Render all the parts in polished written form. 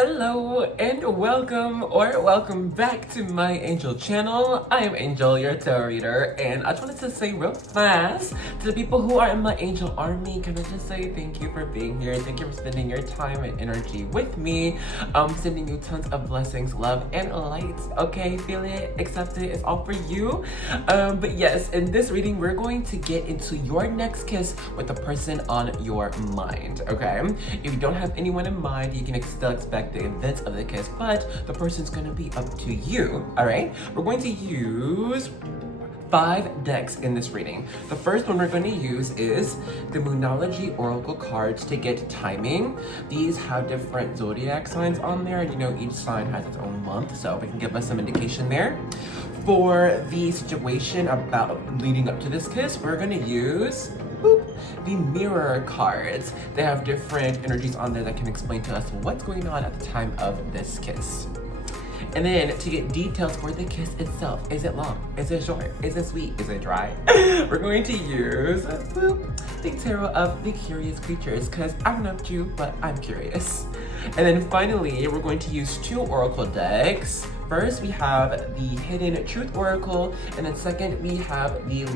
Hello and welcome back to my Angel channel. I am Angel, your tarot reader, and I just wanted to say real fast to the people who are in my Angel army, can I just say thank you for being here. Thank you for spending your time and energy with me. Sending you tons of blessings, love, and light. Okay, feel it, accept it, it's all for you. But yes, in this reading, we're going to get into your next kiss with the person on your mind, okay? If you don't have anyone in mind, you can still expect the events of the kiss, but the person's gonna be up to you, all right? We're going to use 5 decks in this reading. The first one we're going to use is the Moonology Oracle cards to get timing. These have different zodiac signs on there, and you know each sign has its own month, so it can give us some indication there. For the situation about leading up to this kiss, we're going to use the mirror cards. They have different energies on there that can explain to us what's going on at the time of this kiss. And then to get details for the kiss itself, is it long? Is it short? Is it sweet? Is it dry? We're going to use the Tarot of the Curious Creatures, because I don't know about you, but I'm curious. And then finally, we're going to use 2 Oracle decks. First, we have the Hidden Truth Oracle, and then second, we have the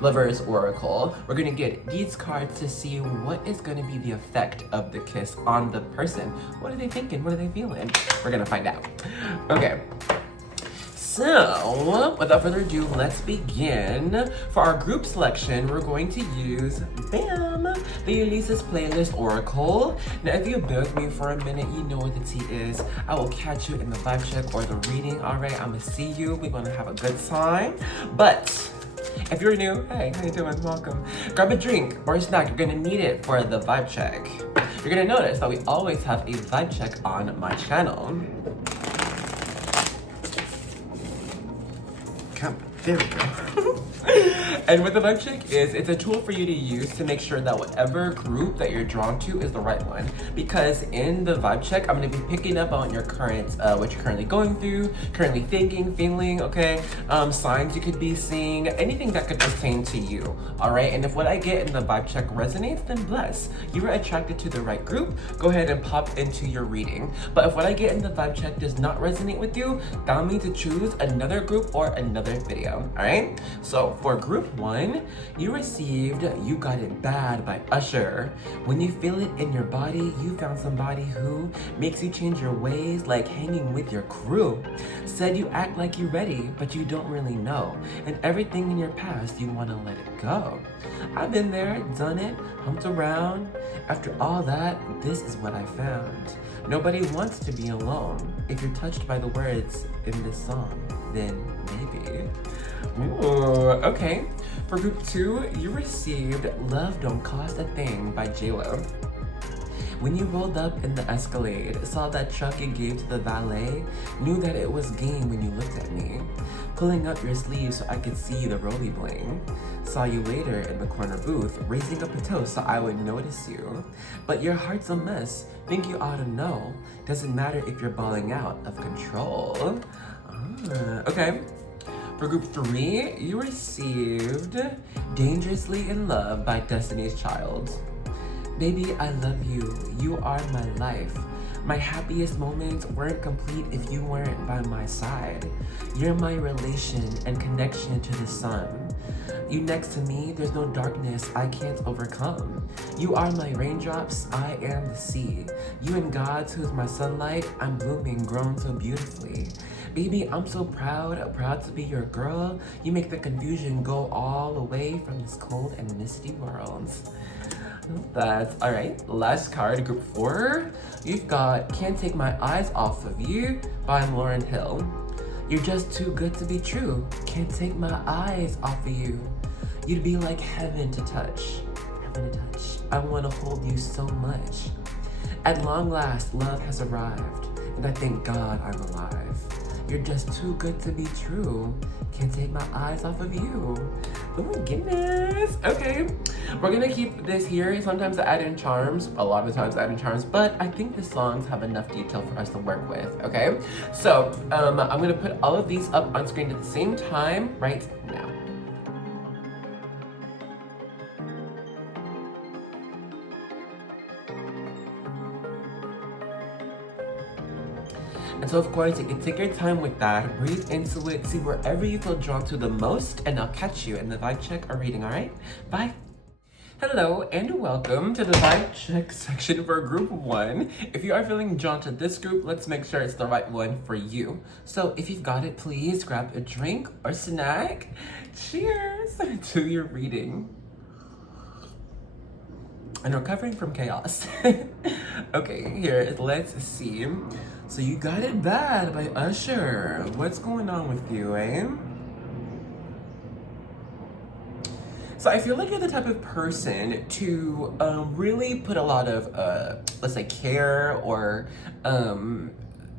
Lover's Oracle. We're gonna get these cards to see what is gonna be the effect of the kiss on the person. What are they thinking? What are they feeling? We're gonna find out. Okay. So, without further ado, let's begin. For our group selection, we're going to use, bam, the Ulysses Playlist Oracle. Now, if you bear with me for a minute, you know what the tea is. I will catch you in the vibe check or the reading, all right? I'm gonna see you. We're gonna have a good time. But if you're new, hey, how you doing? Welcome. Grab a drink or a snack. You're gonna need it for the vibe check. You're gonna notice that we always have a vibe check on my channel. Come, there we go. And what the vibe check is, it's a tool for you to use to make sure that whatever group that you're drawn to is the right one. Because in the vibe check, I'm gonna be picking up on your current, what you're currently going through, currently thinking, feeling, okay? Signs you could be seeing, anything that could pertain to you, all right? And if what I get in the vibe check resonates, then bless. You were attracted to the right group, go ahead and pop into your reading. But if what I get in the vibe check does not resonate with you, that means to choose another group or another video, all right? So for group 1, you received You Got It Bad by Usher. When you feel it in your body, you found somebody who makes you change your ways, like hanging with your crew. Said you act like you're ready, but you don't really know. And everything in your past, you want to let it go. I've been there, done it, humped around. After all that, this is what I found. Nobody wants to be alone. If you're touched by the words in this song, then maybe. Ooh, okay. For group 2, you received Love Don't Cost a Thing by J-Lo. When you rolled up in the Escalade, saw that truck you gave to the valet, knew that it was game when you looked at me. Pulling up your sleeve so I could see the roly bling. Saw you later in the corner booth, raising up a toast so I would notice you. But your heart's a mess, think you ought to know. Doesn't matter if you're balling out of control. Okay. For group 3, you received Dangerously in Love by Destiny's Child. Baby, I love you. You are my life. My happiest moments weren't complete if you weren't by my side. You're my relation and connection to the sun. You next to me, there's no darkness I can't overcome. You are my raindrops, I am the sea. You and God, who's my sunlight, I'm blooming, grown so beautifully. Baby, I'm so proud to be your girl. You make the confusion go all away from this cold and misty world. That's all right. Last card, group 4. You've got Can't Take My Eyes Off of You by Lauryn Hill. You're just too good to be true. Can't take my eyes off of you. You'd be like heaven to touch. Heaven to touch. I want to hold you so much. At long last, love has arrived, and I thank God I'm alive. You're just too good to be true. Can't take my eyes off of you. Oh my goodness. Okay, we're gonna keep this here. Sometimes I add in charms, a lot of times I add in charms, but I think the songs have enough detail for us to work with, okay? So, I'm gonna put all of these up on screen at the same time right now. And so of course, you can take your time with that, breathe into it, see wherever you feel drawn to the most, and I'll catch you in the vibe check or reading, all right? Bye. Hello and welcome to the vibe check section for group 1. If you are feeling drawn to this group, let's make sure it's the right one for you. So if you've got it, please grab a drink or snack. Cheers to your reading. And recovering from chaos. Okay, here, let's see. So you got it bad by Usher. What's going on with you, eh? So I feel like you're the type of person to really put a lot of, let's say, care or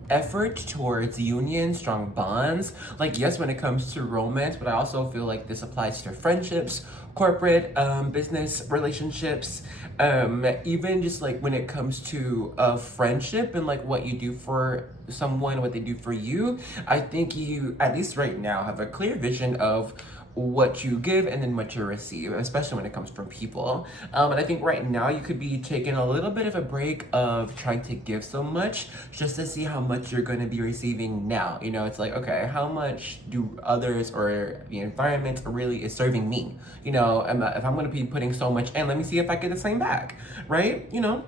effort towards union, strong bonds. Like, yes, when it comes to romance, but I also feel like this applies to friendships, corporate, business relationships, even just like when it comes to friendship and like what you do for someone, what they do for you. I think you, at least right now, have a clear vision of what you give and then what you receive, especially when it comes from people. And I think right now you could be taking a little bit of a break of trying to give so much just to see how much you're going to be receiving now. You know, it's like, okay, how much do others or the environment really is serving me? You know, if I'm going to be putting so much in, let me see if I get the same back, right? You know,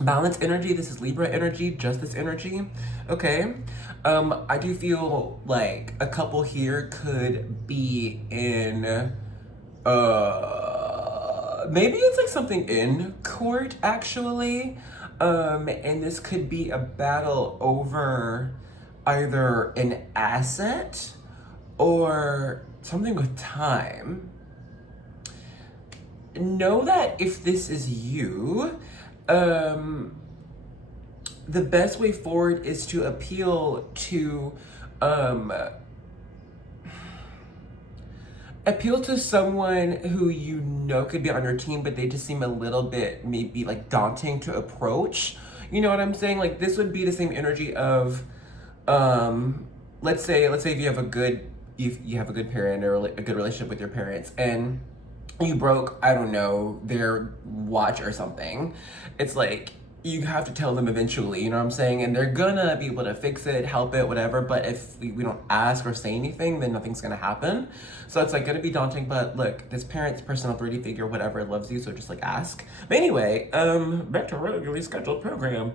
balance energy. This is Libra energy, justice energy. Okay. I do feel like a couple here could be in, maybe it's like something in court actually. And this could be a battle over either an asset or something with time. Know that if this is you, the best way forward is to appeal to someone who you know could be on your team, but they just seem a little bit maybe like daunting to approach. You know what I'm saying? Like this would be the same energy of let's say if you have a good parent or a good relationship with your parents and you broke, I don't know, their watch or something. It's like you have to tell them eventually, you know what I'm saying? And they're gonna be able to fix it, help it, whatever. But if we don't ask or say anything, then nothing's gonna happen. So it's like gonna be daunting, but look, this parent's personal authority figure, whatever, loves you, so just like ask. But anyway, back to regularly scheduled program.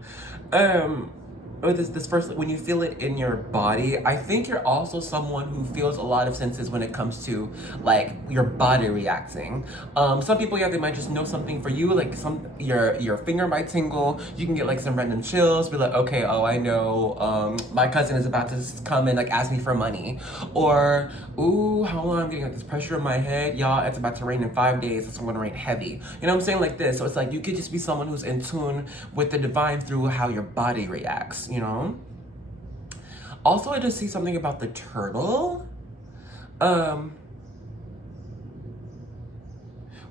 Or this first, when you feel it in your body, I think you're also someone who feels a lot of senses when it comes to like your body reacting. Some people, yeah, they might just know something for you, like your finger might tingle, you can get like some random chills, be like, okay, oh, I know, my cousin is about to come and like ask me for money. Or, ooh, how long I'm getting like this pressure in my head, y'all, it's about to rain in 5 days, it's gonna rain heavy. You know what I'm saying? Like this, so it's like you could just be someone who's in tune with the divine through how your body reacts. You know? Also, I just see something about the turtle.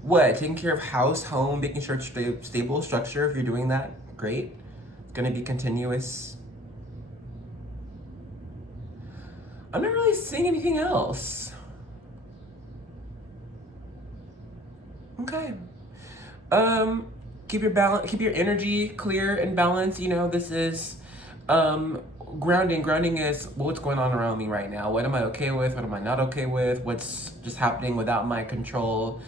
What? Taking care of house, home, making sure it's stable structure. If you're doing that, great. It's gonna be continuous. I'm not really seeing anything else. Okay. Keep your energy clear and balanced. You know, this is grounding is what's going on around me right now. What am I okay with? What am I not okay with? What's just happening without my control?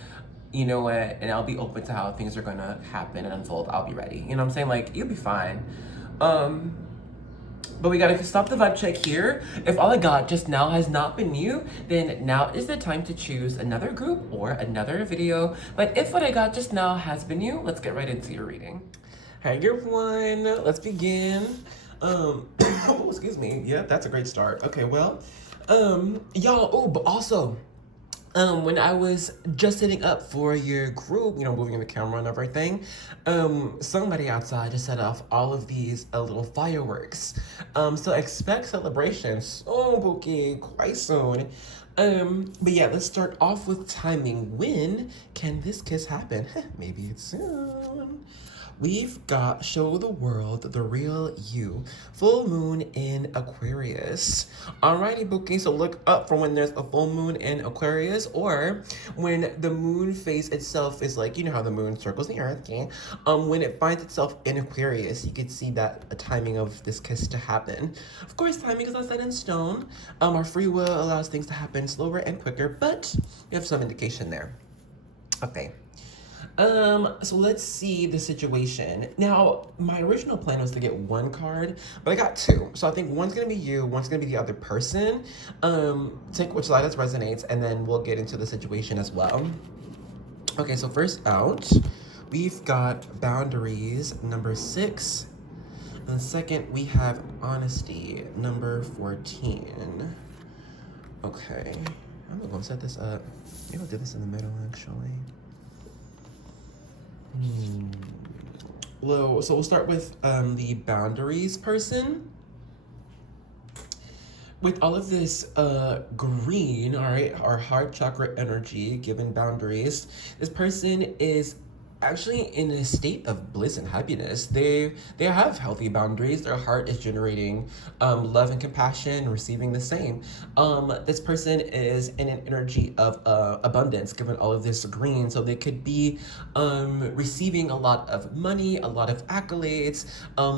You know what? And I'll be open to how things are gonna happen and unfold. I'll be ready. You know what I'm saying? Like, you'll be fine. But we gotta stop the vibe check here. If all I got just now has not been you, then now is the time to choose another group or another video. But if what I got just now has been you, let's get right into your reading. Hi everyone, let's begin. Oh, excuse me. Yeah, that's a great start. Okay, well, y'all, oh, but also, when I was just setting up for your group, you know, moving the camera and everything, somebody outside just set off all of these little fireworks. So expect celebrations so bouquet quite soon. But yeah, let's start off with timing. When can this kiss happen? Maybe it's soon. We've got show the world the real you. Full moon in Aquarius. Alrighty, booking. So look up for when there's a full moon in Aquarius, or when the moon phase itself is like, you know how the moon circles the earth, okay? When it finds itself in Aquarius, you could see that a timing of this kiss to happen. Of course, timing is not set in stone. Our free will allows things to happen slower and quicker, but you have some indication there. Okay. So let's see the situation. Now, my original plan was to get one card, but I got two. So I think one's gonna be you, one's gonna be the other person. Take which side resonates, and then we'll get into the situation as well. Okay, so first out, we've got boundaries, number 6. And second, we have honesty, number 14. Okay, I'm gonna set this up. Maybe I'll do this in the middle, actually. Well, so we'll start with the boundaries person. With all of this green, all right, our heart chakra energy given boundaries, this person is actually in a state of bliss and happiness. They have healthy boundaries. Their heart is generating love and compassion, receiving the same. This person is in an energy of abundance, given all of this green. So they could be receiving a lot of money, a lot of accolades.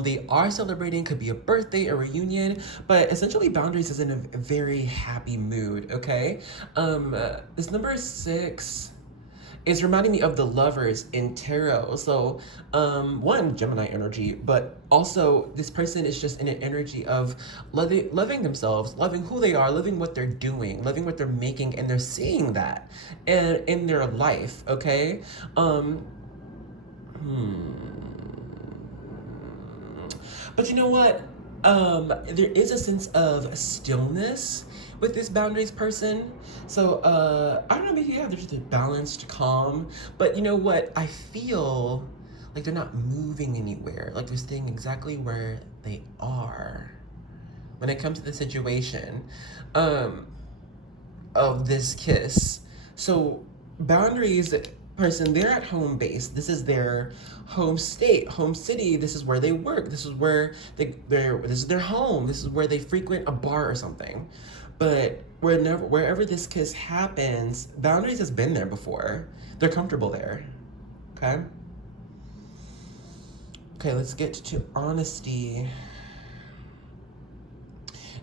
They are celebrating, could be a birthday, a reunion, but essentially boundaries is in a very happy mood, okay? This number 6 is reminding me of the lovers in tarot. So one, Gemini energy, but also this person is just in an energy of loving themselves, loving who they are, loving what they're doing, loving what they're making, and they're seeing that and in their life, okay? But you know what? There is a sense of stillness with this boundaries person. So, I don't know, maybe they're just a balanced, calm, but you know what? I feel like they're not moving anywhere. Like they're staying exactly where they are when it comes to the situation, of this kiss. So, boundaries person, they're at home base. This is their home state, home city. This is where they work. This is where this is their home. This is where they frequent a bar or something. But wherever this kiss happens, boundaries has been there before. They're comfortable there. Okay? Okay, let's get to honesty.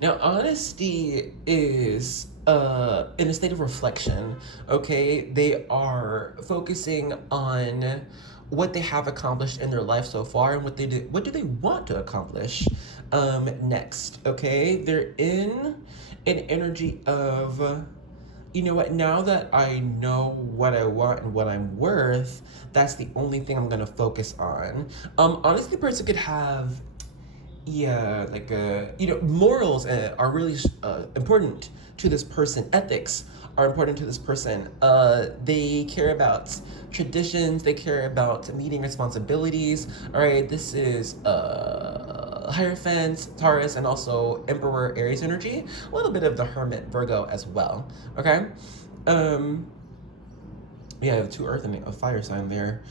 Now, honesty is in a state of reflection, okay? They are focusing on what they have accomplished in their life so far and what do they want to accomplish next, okay? They're in an energy of, you know what, now that I know what I want and what I'm worth, that's the only thing I'm gonna focus on. Honestly, the person could have, like, morals are really important to this person. Ethics are important to this person. They care about traditions. They care about meeting responsibilities. All right, this is Hierophant, Taurus, and also Emperor Aries energy. A little bit of the Hermit Virgo as well. Okay. Yeah, 2 Earth and a fire sign there.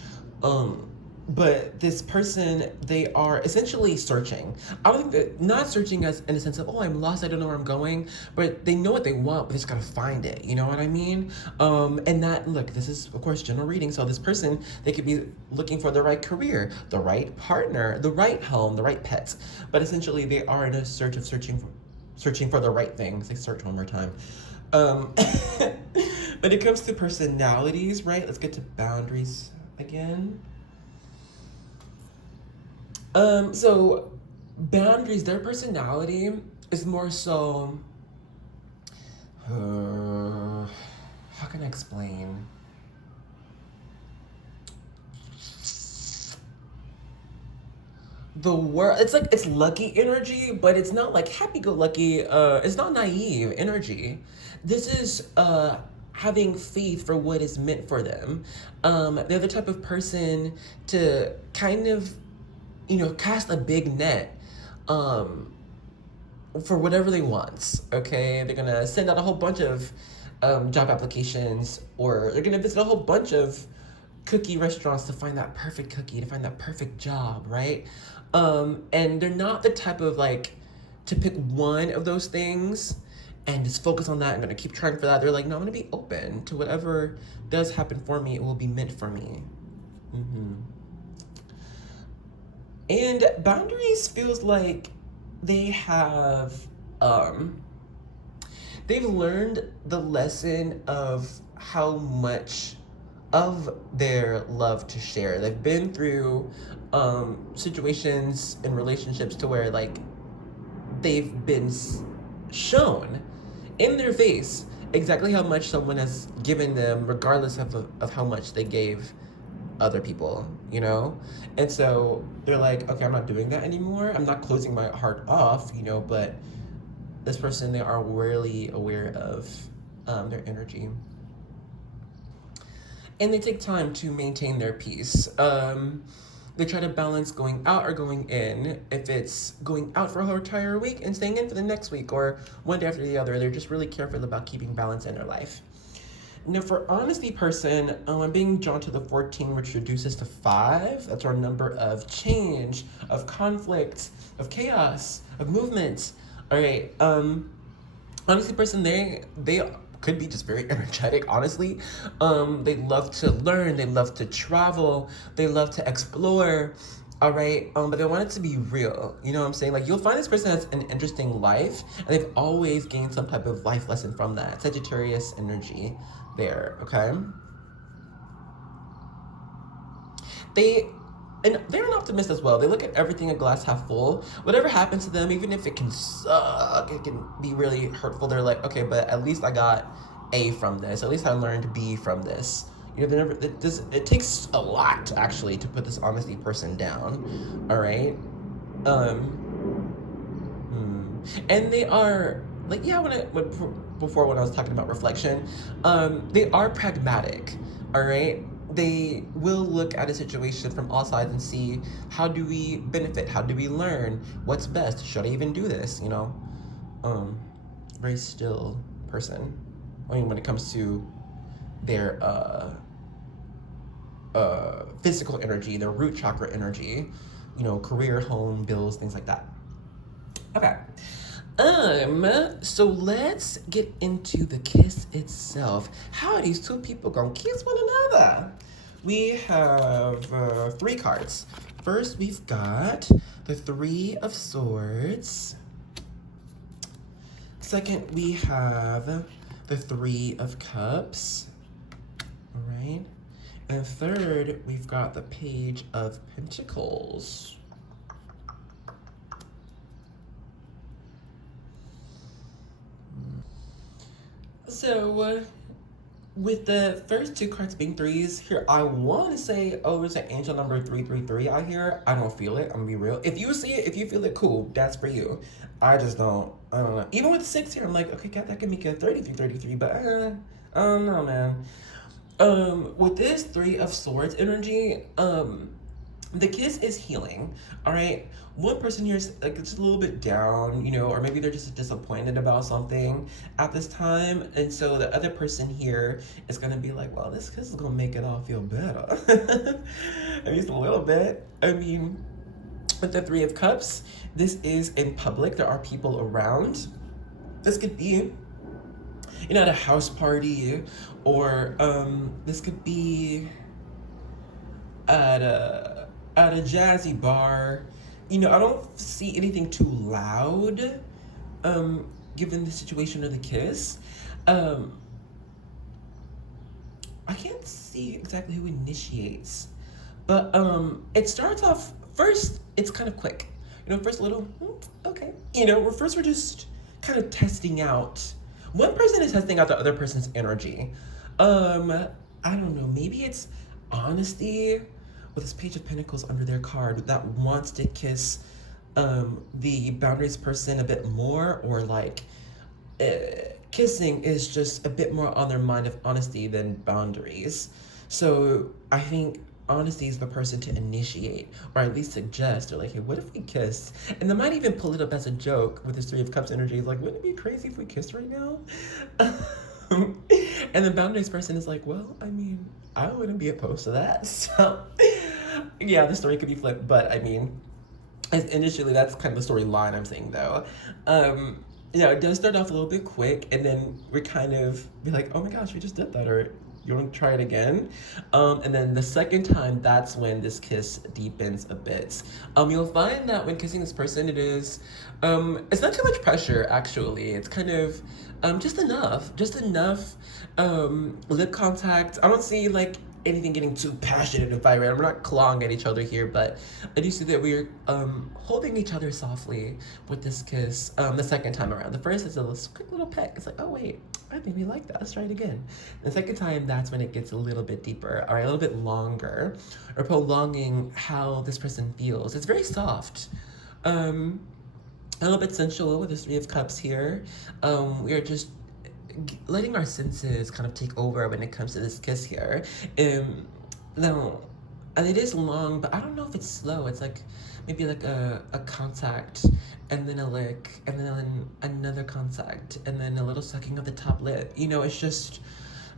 But this person, they are essentially searching. I don't think that, not searching as in the sense of, oh, I'm lost, I don't know where I'm going, but they know what they want, but they just gotta find it, you know what I mean? And that, look, this is, of course, general reading, so this person, they could be looking for the right career, the right partner, the right home, the right pets, but essentially they are in a search of searching for the right things. They search one more time. When it comes to personalities, right, let's get to boundaries again. So boundaries, their personality is more so, how can I explain? The word, it's lucky energy, but it's not like happy-go-lucky, it's not naive energy. This is having faith for what is meant for them. They're the type of person to kind of, cast a big net for whatever they want, okay? They're gonna send out a whole bunch of job applications, or they're gonna visit a whole bunch of cookie restaurants to find that perfect cookie, to find that perfect job, right? And they're not the type of like to pick one of those things and just focus on that. I'm gonna keep trying for that. They're like, no, I'm gonna be open to whatever does happen for me. It will be meant for me. And boundaries feels like they have they've learned the lesson of how much of their love to share. They've been through situations and relationships to where like they've been shown in their face exactly how much someone has given them, regardless of how much they gave other people, you know? And so they're like, okay, I'm not doing that anymore. I'm not closing my heart off, you know, but this person, they are really aware of their energy. And they take time to maintain their peace. They try to balance going out or going in. If it's going out for a whole entire week and staying in for the next week or one day after the other, they're just really careful about keeping balance in their life. Now, for honesty person, I'm being drawn to the 14, which reduces to 5. That's our number of change, of conflict, of chaos, of movement. All right. Honesty person, they could be just very energetic, honestly. They love to learn, they love to travel, they love to explore, all right? But they want it to be real, you know what I'm saying? Like, you'll find this person has an interesting life, and they've always gained some type of life lesson from that. Sagittarius energy there, okay? And they're an optimist as well. They look at everything a glass half full. Whatever happens to them, even if it can suck, it can be really hurtful, they're like, okay, but at least I got A from this. At least I learned B from this. You know, it takes a lot, actually, to put this honesty person down, all right? And they are, like, yeah, before when I was talking about reflection, they are pragmatic, all right? They will look at a situation from all sides and see, how do we benefit? How do we learn? What's best? Should I even do this? You know, very still person. I mean, when it comes to their physical energy, their root chakra energy, you know, career, home, bills, things like that. Okay. So let's get into the kiss itself. How are these two people gonna kiss one another? We have 3 cards. First, we've got the 3 of Swords. Second, we have the 3 of Cups. All right. And third, we've got the Page of Pentacles. So, with the first 2 cards being 3s, here I want to say, oh, there's an angel number 333 out here. I don't feel it. I'm gonna be real. If you see it, if you feel it, cool. That's for you. I just don't. I don't know. Even with 6 here, I'm like, okay, God, that can make a 33, but I don't know, man. With this 3 of Swords energy, the kiss is healing, all right? One person here is like just a little bit down, you know, or maybe they're just disappointed about something at this time. And so the other person here is going to be like, well, this kiss is going to make it all feel better. At least a little bit. I mean, with the 3 of Cups, this is in public. There are people around. This could be, you know, at a house party, or this could be at a jazzy bar. You know, I don't see anything too loud, given the situation of the kiss. I can't see exactly who initiates, but it starts off, first, it's kind of quick. You know, first a little, okay. You know, first we're just kind of testing out. One person is testing out the other person's energy. I don't know, maybe it's honesty, with this Page of Pentacles under their card, that wants to kiss the boundaries person a bit more, or like kissing is just a bit more on their mind of honesty than boundaries. So I think honesty is the person to initiate, or at least suggest, or like, hey, what if we kissed? And they might even pull it up as a joke with this 3 of Cups energy, like, wouldn't it be crazy if we kissed right now? And the boundaries person is like, well, I mean, I wouldn't be opposed to that. So, yeah, the story could be flipped, but I mean, initially, that's kind of the storyline I'm saying, though. Yeah, it does start off a little bit quick, and then we kind of be like, oh my gosh, we just did that, or you want to try it again? And then the second time, that's when this kiss deepens a bit. You'll find that when kissing this person, it's not too much pressure, actually. It's kind of just enough lip contact. I don't see like anything getting too passionate and vibrant. We're not clawing at each other here, but I do see that we're holding each other softly with this kiss the second time around. The first is a quick little peck. It's like, oh wait, I think we like that. Let's try it again. The second time, that's when it gets a little bit deeper, or a little bit longer, or prolonging how this person feels. It's very soft. A little bit sensual with the Three of Cups here. We are just letting our senses kind of take over when it comes to this kiss here. Now, and it is long, but I don't know if it's slow. It's like maybe like a contact, and then a lick, and then another contact, and then a little sucking of the top lip. You know, it's just,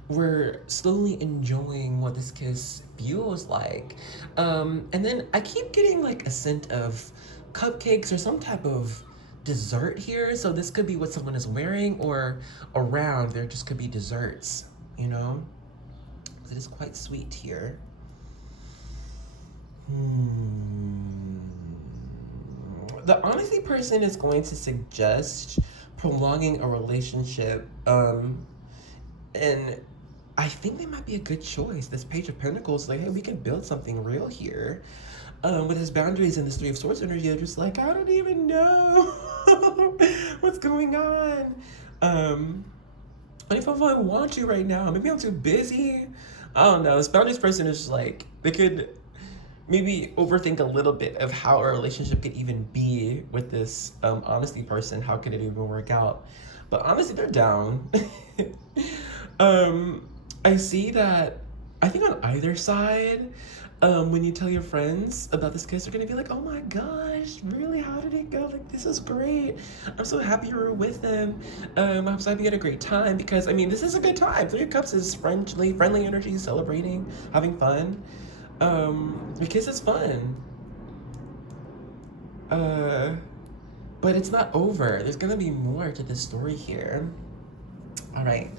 we're slowly enjoying what this kiss feels like. And then I keep getting like a scent of cupcakes or some type of dessert here. So this could be what someone is wearing, or around there just could be desserts, you know? It is quite sweet here. The honesty person is going to suggest prolonging a relationship, and I think they might be a good choice. This Page of Pentacles, like, hey, we can build something real here. With his boundaries and this Three of Swords energy, they're just like, I don't even know what's going on. And if I want to right now, maybe I'm too busy. I don't know. This boundaries person is just like, they could maybe overthink a little bit of how a relationship could even be with this honesty person. How could it even work out? But honestly, they're down. I see that, I think on either side, when you tell your friends about this kiss, they're gonna be like, oh my gosh, really, how did it go? Like, this is great. I'm so happy you were with them. I'm so happy you had a great time, because, I mean, this is a good time. Three of Cups is friendly energy, celebrating, having fun. The kiss is fun. But it's not over. There's gonna be more to this story here. All right.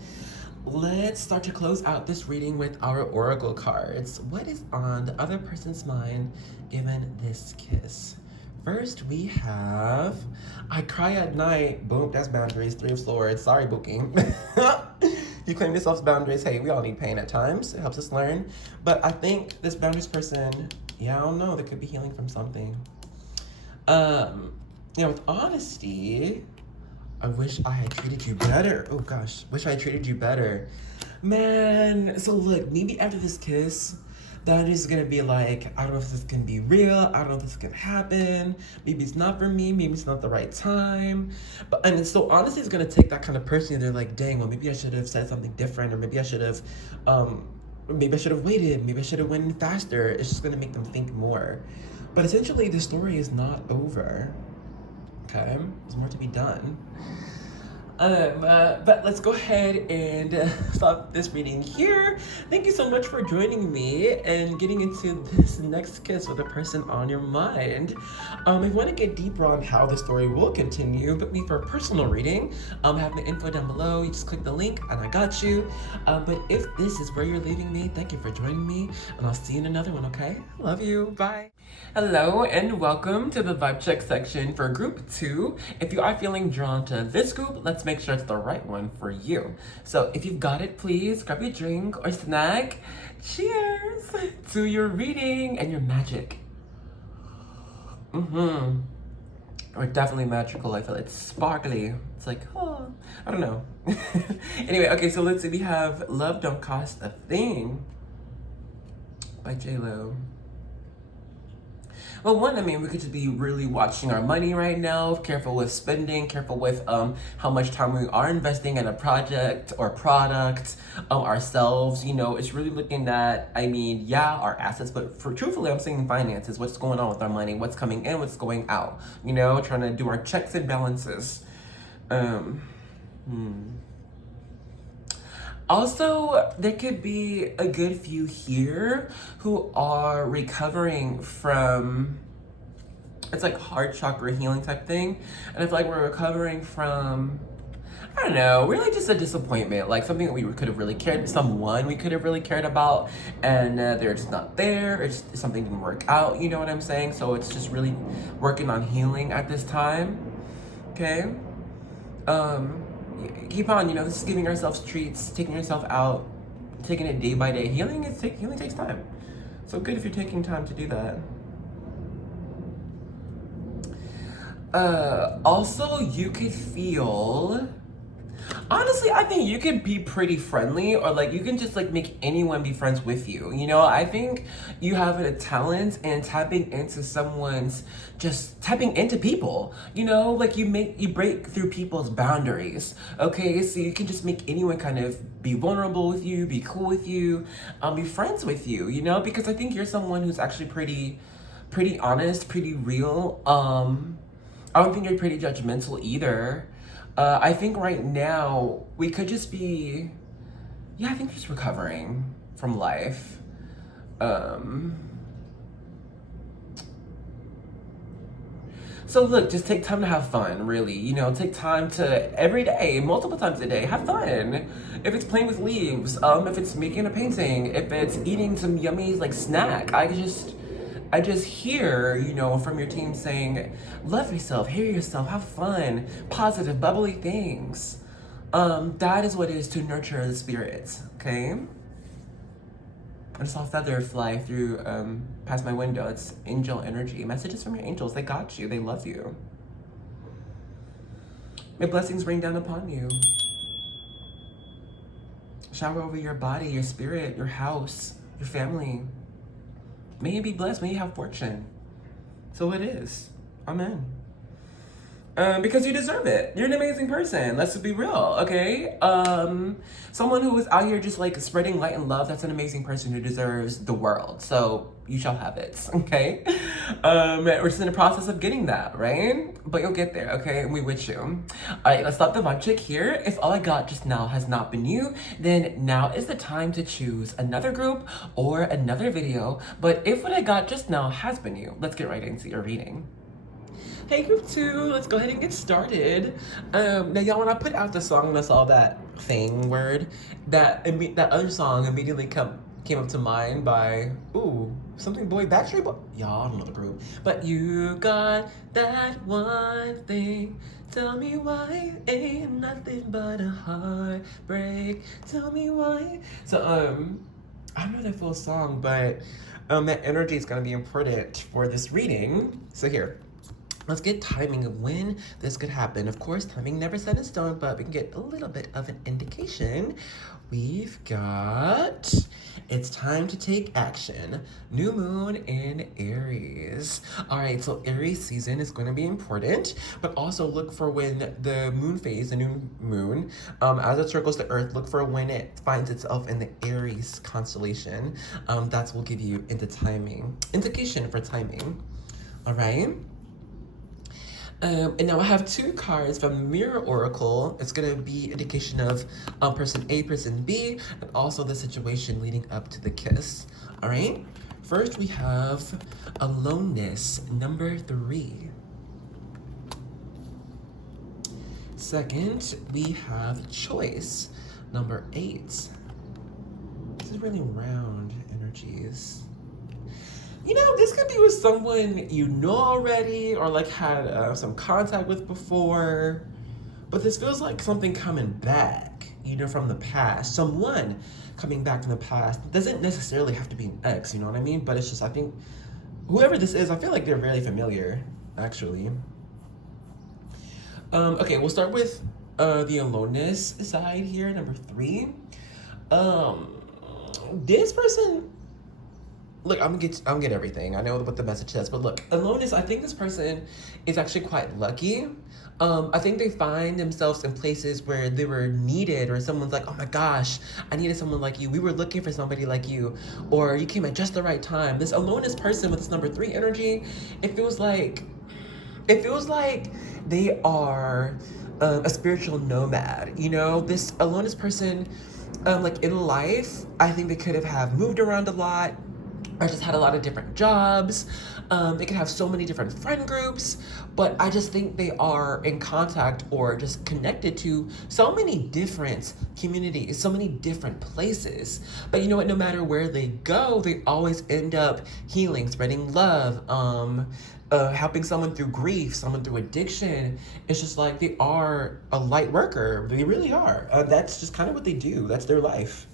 Let's start to close out this reading with our oracle cards. What is on the other person's mind given this kiss? First, we have I cry at night. Boom, that's boundaries. Three of Swords. Sorry, booking. You claim yourself's boundaries. Hey, we all need pain at times. It helps us learn. But I think this boundaries person, yeah, I don't know. They could be healing from something. With honesty, I wish I had treated you better. Oh gosh, wish I had treated you better. Man, so look, maybe after this kiss, that is gonna be like, I don't know if this can be real, I don't know if this can happen, maybe it's not for me, maybe it's not the right time. But, and so honestly, it's gonna take that kind of person, they're like, dang, well, maybe I should have said something different, or maybe I should have waited, maybe I should have went in faster. It's just gonna make them think more. But essentially, the story is not over. Okay, there's more to be done. But let's go ahead and stop this reading here. Thank you so much for joining me and getting into this next kiss with a person on your mind. If you want to get deeper on how the story will continue, book me for a personal reading. I have the info down below. You just click the link and I got you. But if this is where you're leaving me, thank you for joining me, and I'll see you in another one, okay? Love you. Bye. Hello and welcome to the vibe check section for group 2. If you are feeling drawn to this group, let's make sure it's the right one for you. So if you've got it, please grab your drink or snack. Cheers to your reading and your magic. Or definitely magical. I feel it's sparkly. It's like, oh, I don't know. Anyway, okay, so let's see. We have Love Don't Cost a Thing by J-Lo. Well, one, I mean, we could just be really watching our money right now, careful with spending, careful with how much time we are investing in a project or product ourselves. You know, it's really looking at, I mean, yeah, our assets, but truthfully, I'm saying finances, what's going on with our money, what's coming in, what's going out, you know, trying to do our checks and balances. Also, there could be a good few here who are recovering from, it's like heart chakra healing type thing. And I feel like we're recovering from, I don't know, really just a disappointment, like something that we could have really cared, someone we could have really cared about, and they're just not there. It's something didn't work out. You know what I'm saying? So it's just really working on healing at this time. Okay. Keep on. You know, this is giving ourselves treats, taking yourself out, taking it day by day. Healing takes time. So good if you're taking time to do that. Also, you could feel, honestly, I think you can be pretty friendly, or like you can just like make anyone be friends with you. You know, I think you have a talent in tapping into someone's, just tapping into people. You know, like you break through people's boundaries. Okay, so you can just make anyone kind of be vulnerable with you, be cool with you, be friends with you. You know, because I think you're someone who's actually pretty honest, pretty real. I don't think you're pretty judgmental either. I think right now we could just be, yeah, I think just recovering from life. So look, just take time to have fun, really. You know, take time to, every day, multiple times a day, have fun. If it's playing with leaves, if it's making a painting, if it's eating some yummy like snack, I just hear, you know, from your team saying, love yourself, hear yourself, have fun, positive, bubbly things. That is what it is to nurture the spirits, okay? I saw a feather fly through, past my window. It's angel energy. Messages from your angels. They got you. They love you. May blessings rain down upon you. Shower over your body, your spirit, your house, your family. May you be blessed. May you have fortune. So it is. Amen. Because you deserve it. You're an amazing person. Let's be real, okay? Someone who is out here just like spreading light and love, that's an amazing person who deserves the world. So you shall have it, okay? We're just in the process of getting that, right? But you'll get there, okay? And we wish you. All right, let's stop the vibe check here. If all I got just now has not been you, then now is the time to choose another group or another video. But if what I got just now has been you, let's get right into your reading. Hey group 2, let's go ahead and get started. Now y'all, when I put out the song, that's all that thing word, that other song immediately came up to mind by, ooh, something boy, Backstreet Boy. Y'all don't know the group. But you got that one thing, tell me why ain't nothing but a heartbreak, tell me why. So, I don't know that full song, but that energy is gonna be important for this reading. So here. Let's get timing of when this could happen. Of course, timing never set in stone, but we can get a little bit of an indication. We've got, it's time to take action. New moon in Aries. All right, so Aries season is going to be important, but also look for when the moon phase, the new moon, as it circles the earth, look for when it finds itself in the Aries constellation. That will give you indication for timing. All right. And now I have 2 cards from Mirror Oracle. It's gonna be indication of person A, person B, and also the situation leading up to the kiss. All right. First, we have aloneness, number 3. Second, we have choice, number 8. This is really round energies. You know, this could be with someone you know already or like had some contact with before, but this feels like something coming back, you know, from the past. Someone coming back from the past. It doesn't necessarily have to be an ex, you know what I mean? But it's just, I think, whoever this is, I feel like they're very familiar, actually. Okay, we'll start with the aloneness side here, number 3. This person, look, I'm gonna get everything. I know what the message says, but look, aloneness, I think this person is actually quite lucky. I think they find themselves in places where they were needed, or someone's like, oh my gosh, I needed someone like you. We were looking for somebody like you, or you came at just the right time. This aloneness person with this number 3 energy, it feels like they are a spiritual nomad. You know, this aloneness person like in life, I think they could have moved around a lot, or just had a lot of different jobs. They could have so many different friend groups, but I just think they are in contact or just connected to so many different communities, so many different places. But you know what? No matter where they go, they always end up healing, spreading love, helping someone through grief, someone through addiction. It's just like they are a light worker. They really are. That's just kind of what they do. That's their life.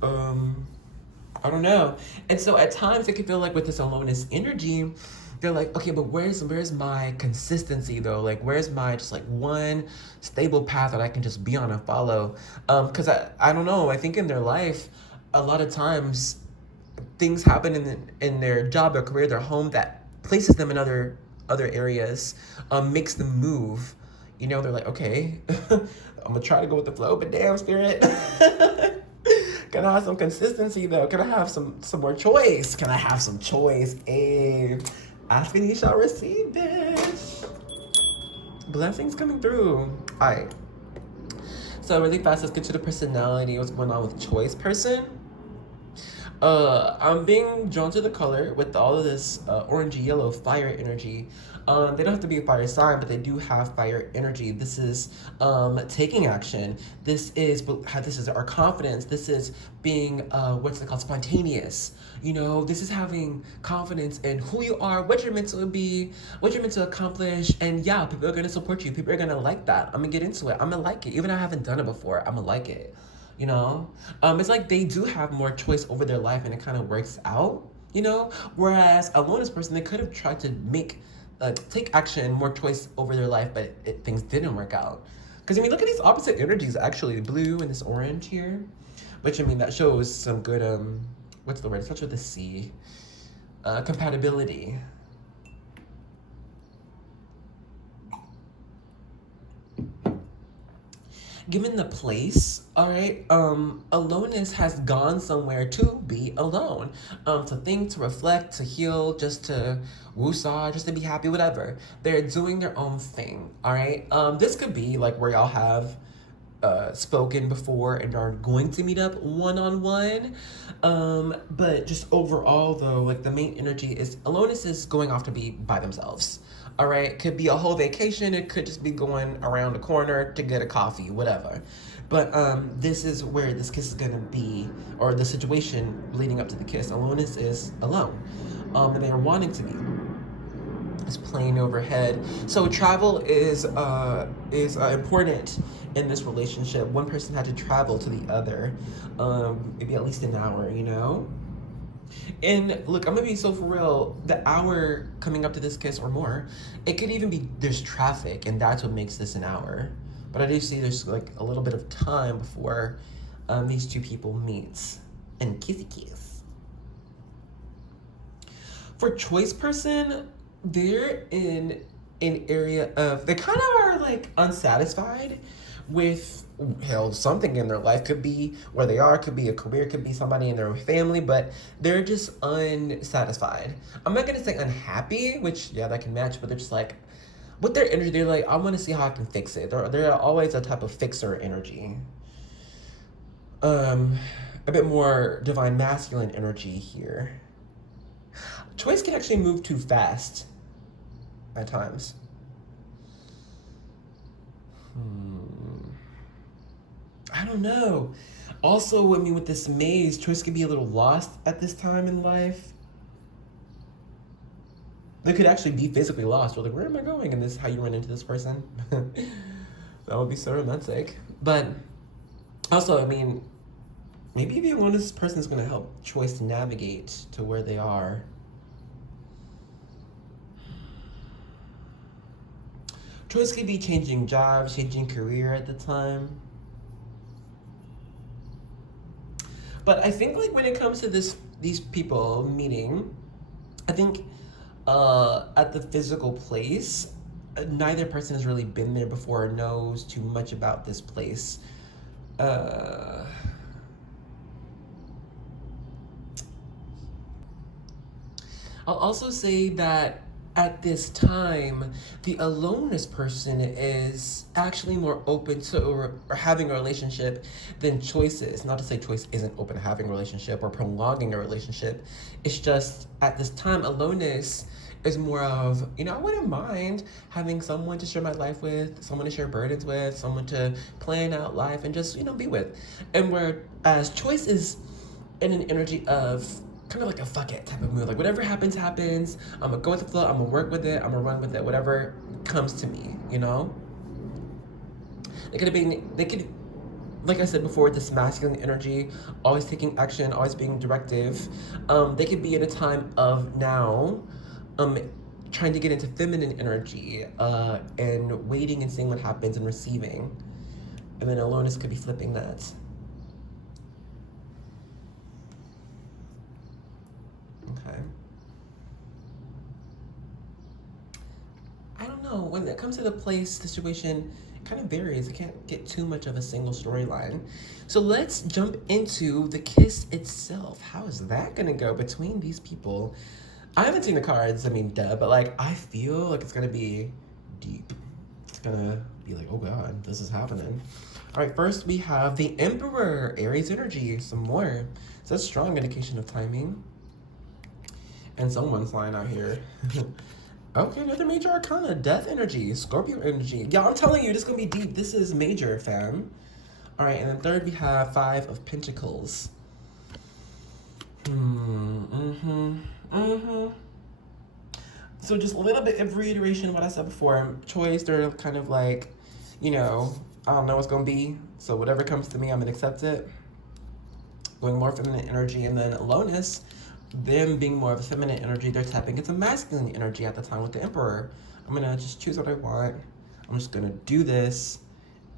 I don't know. And so at times it can feel like with this aloneness energy, they're like, okay, but where's my consistency though? Like where's my just like one stable path that I can just be on and follow? Because I don't know. I think in their life, a lot of times things happen in their job, their career, their home that places them in other areas, makes them move. You know, they're like, okay, I'm gonna try to go with the flow, but damn, spirit. Can I have some consistency though? Can I have some more choice? Can I have some choice? Hey, ask and you shall receive, bitch. Blessings coming through. All right. So really fast, let's get to the personality. What's going on with choice person? I'm being drawn to the color with all of this orangey yellow fire energy. They don't have to be a fire sign, but they do have fire energy. This is taking action. This is our confidence. This is being what's it called, spontaneous. You know, this is having confidence in who you are, what you're meant to be, what you're meant to accomplish, and yeah, people are gonna support you. People are gonna like that. I'm gonna get into it. I'm gonna like it, even if I haven't done it before. I'm gonna like it. You know, it's like they do have more choice over their life, and it kind of works out. You know, whereas a loner person, they could have tried to take action, more choice over their life, but things didn't work out. Because I mean, look at these opposite energies. Actually, the blue and this orange here, which I mean that shows some good what's the word? It starts with the C. Compatibility. Given the place, all right, aloneness has gone somewhere to be alone, to think, to reflect, to heal, just to woosah, just to be happy, whatever. They're doing their own thing, all right? This could be like where y'all have spoken before and are going to meet up one-on-one. But just overall though, like the main energy is aloneness is going off to be by themselves. All right, it could be a whole vacation. It could just be going around the corner to get a coffee, whatever. But this is where this kiss is gonna be, or the situation leading up to the kiss. Aloneness is alone, and they are wanting to be. It's playing overhead. So travel is important in this relationship. One person had to travel to the other, maybe at least an hour, you know? And look, I'm gonna be so for real, the hour coming up to this kiss or more, it could even be there's traffic and that's what makes this an hour. But I do see there's like a little bit of time before these two people meet and kissy kiss. For choice person, they're in an area of, they kind of are like unsatisfied with something in their life. Could be where they are, could be a career, could be somebody in their family, but they're just unsatisfied. I'm not gonna say unhappy, which yeah, that can match, but they're just like, with their energy, they're like, I want to see how I can fix it. They're always a type of fixer energy. A bit more divine masculine energy here. Choice can actually move too fast at times. I don't know. Also, I mean, with this maze, choice can be a little lost at this time in life. They could actually be physically lost. Or like, where am I going? And this is how you run into this person. That would be so romantic. But also, I mean, maybe the aloneness person is going to help choice navigate to where they are. Choice could be changing jobs, changing career at the time. But I think like when it comes to these people meeting, I think at the physical place, neither person has really been there before or knows too much about this place. I'll also say that at this time, the aloneness person is actually more open to or having a relationship than choices. Not to say choice isn't open to having a relationship or prolonging a relationship. It's just at this time, aloneness is more of, I wouldn't mind having someone to share my life with, someone to share burdens with, someone to plan out life and just, be with. And whereas choice is in an energy of kind of like a fuck it type of mood. Like whatever happens, happens. I'm gonna go with the flow. I'm gonna work with it. I'm gonna run with it. Whatever comes to me, They could, like I said before, this masculine energy, always taking action, always being directive. They could be in a time of now, trying to get into feminine energy, and waiting and seeing what happens and receiving. And then aloneness could be flipping that. Okay. I don't know. When it comes to the place situation, it kind of varies. I can't get too much of a single storyline. So let's jump into the kiss itself. How is that gonna go between these people? I haven't seen the cards, duh, but I feel like it's gonna be deep. It's gonna be like, oh god, this is happening. All right, first we have the Emperor, Aries energy, some more. So that's a strong indication of timing. And someone's flying out here. Okay, another major arcana, death energy, Scorpio energy. Y'all, I'm telling you, this is gonna be deep. This is major, fam. All right, and then third we have 5 of Pentacles. So just a little bit of reiteration of what I said before. Choice, they're kind of like, I don't know what's gonna be. So whatever comes to me, I'm gonna accept it. Going more feminine energy, and then aloneness, them being more of a feminine energy, they're tapping into masculine energy at the time with the Emperor. I'm gonna just choose what I want. I'm just gonna do this.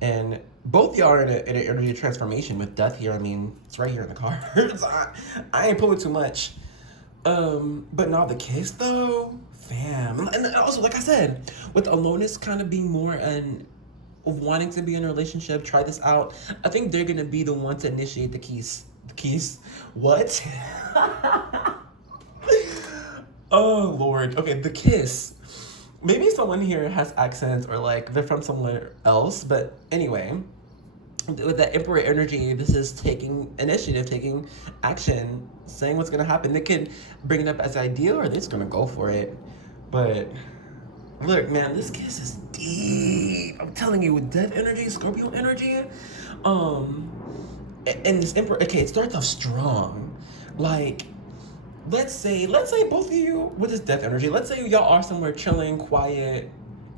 And both y'all are in an energy transformation with death here. It's right here in the cards. I ain't pulling too much. But not the kiss though, fam. And also, like I said, with aloneness kind of being more wanting to be in a relationship, try this out. I think they're gonna be the one to initiate the keys. What? Oh Lord. Okay, the kiss. Maybe someone here has accents or they're from somewhere else, but anyway, with that Emperor energy, this is taking initiative, taking action, saying what's gonna happen. They could bring it up as ideal or they're just gonna go for it. But look, man, this kiss is deep. I'm telling you, with death energy, Scorpio energy, and this Emperor, okay, it starts off strong. Let's say both of you with this death energy, let's say y'all are somewhere chilling, quiet.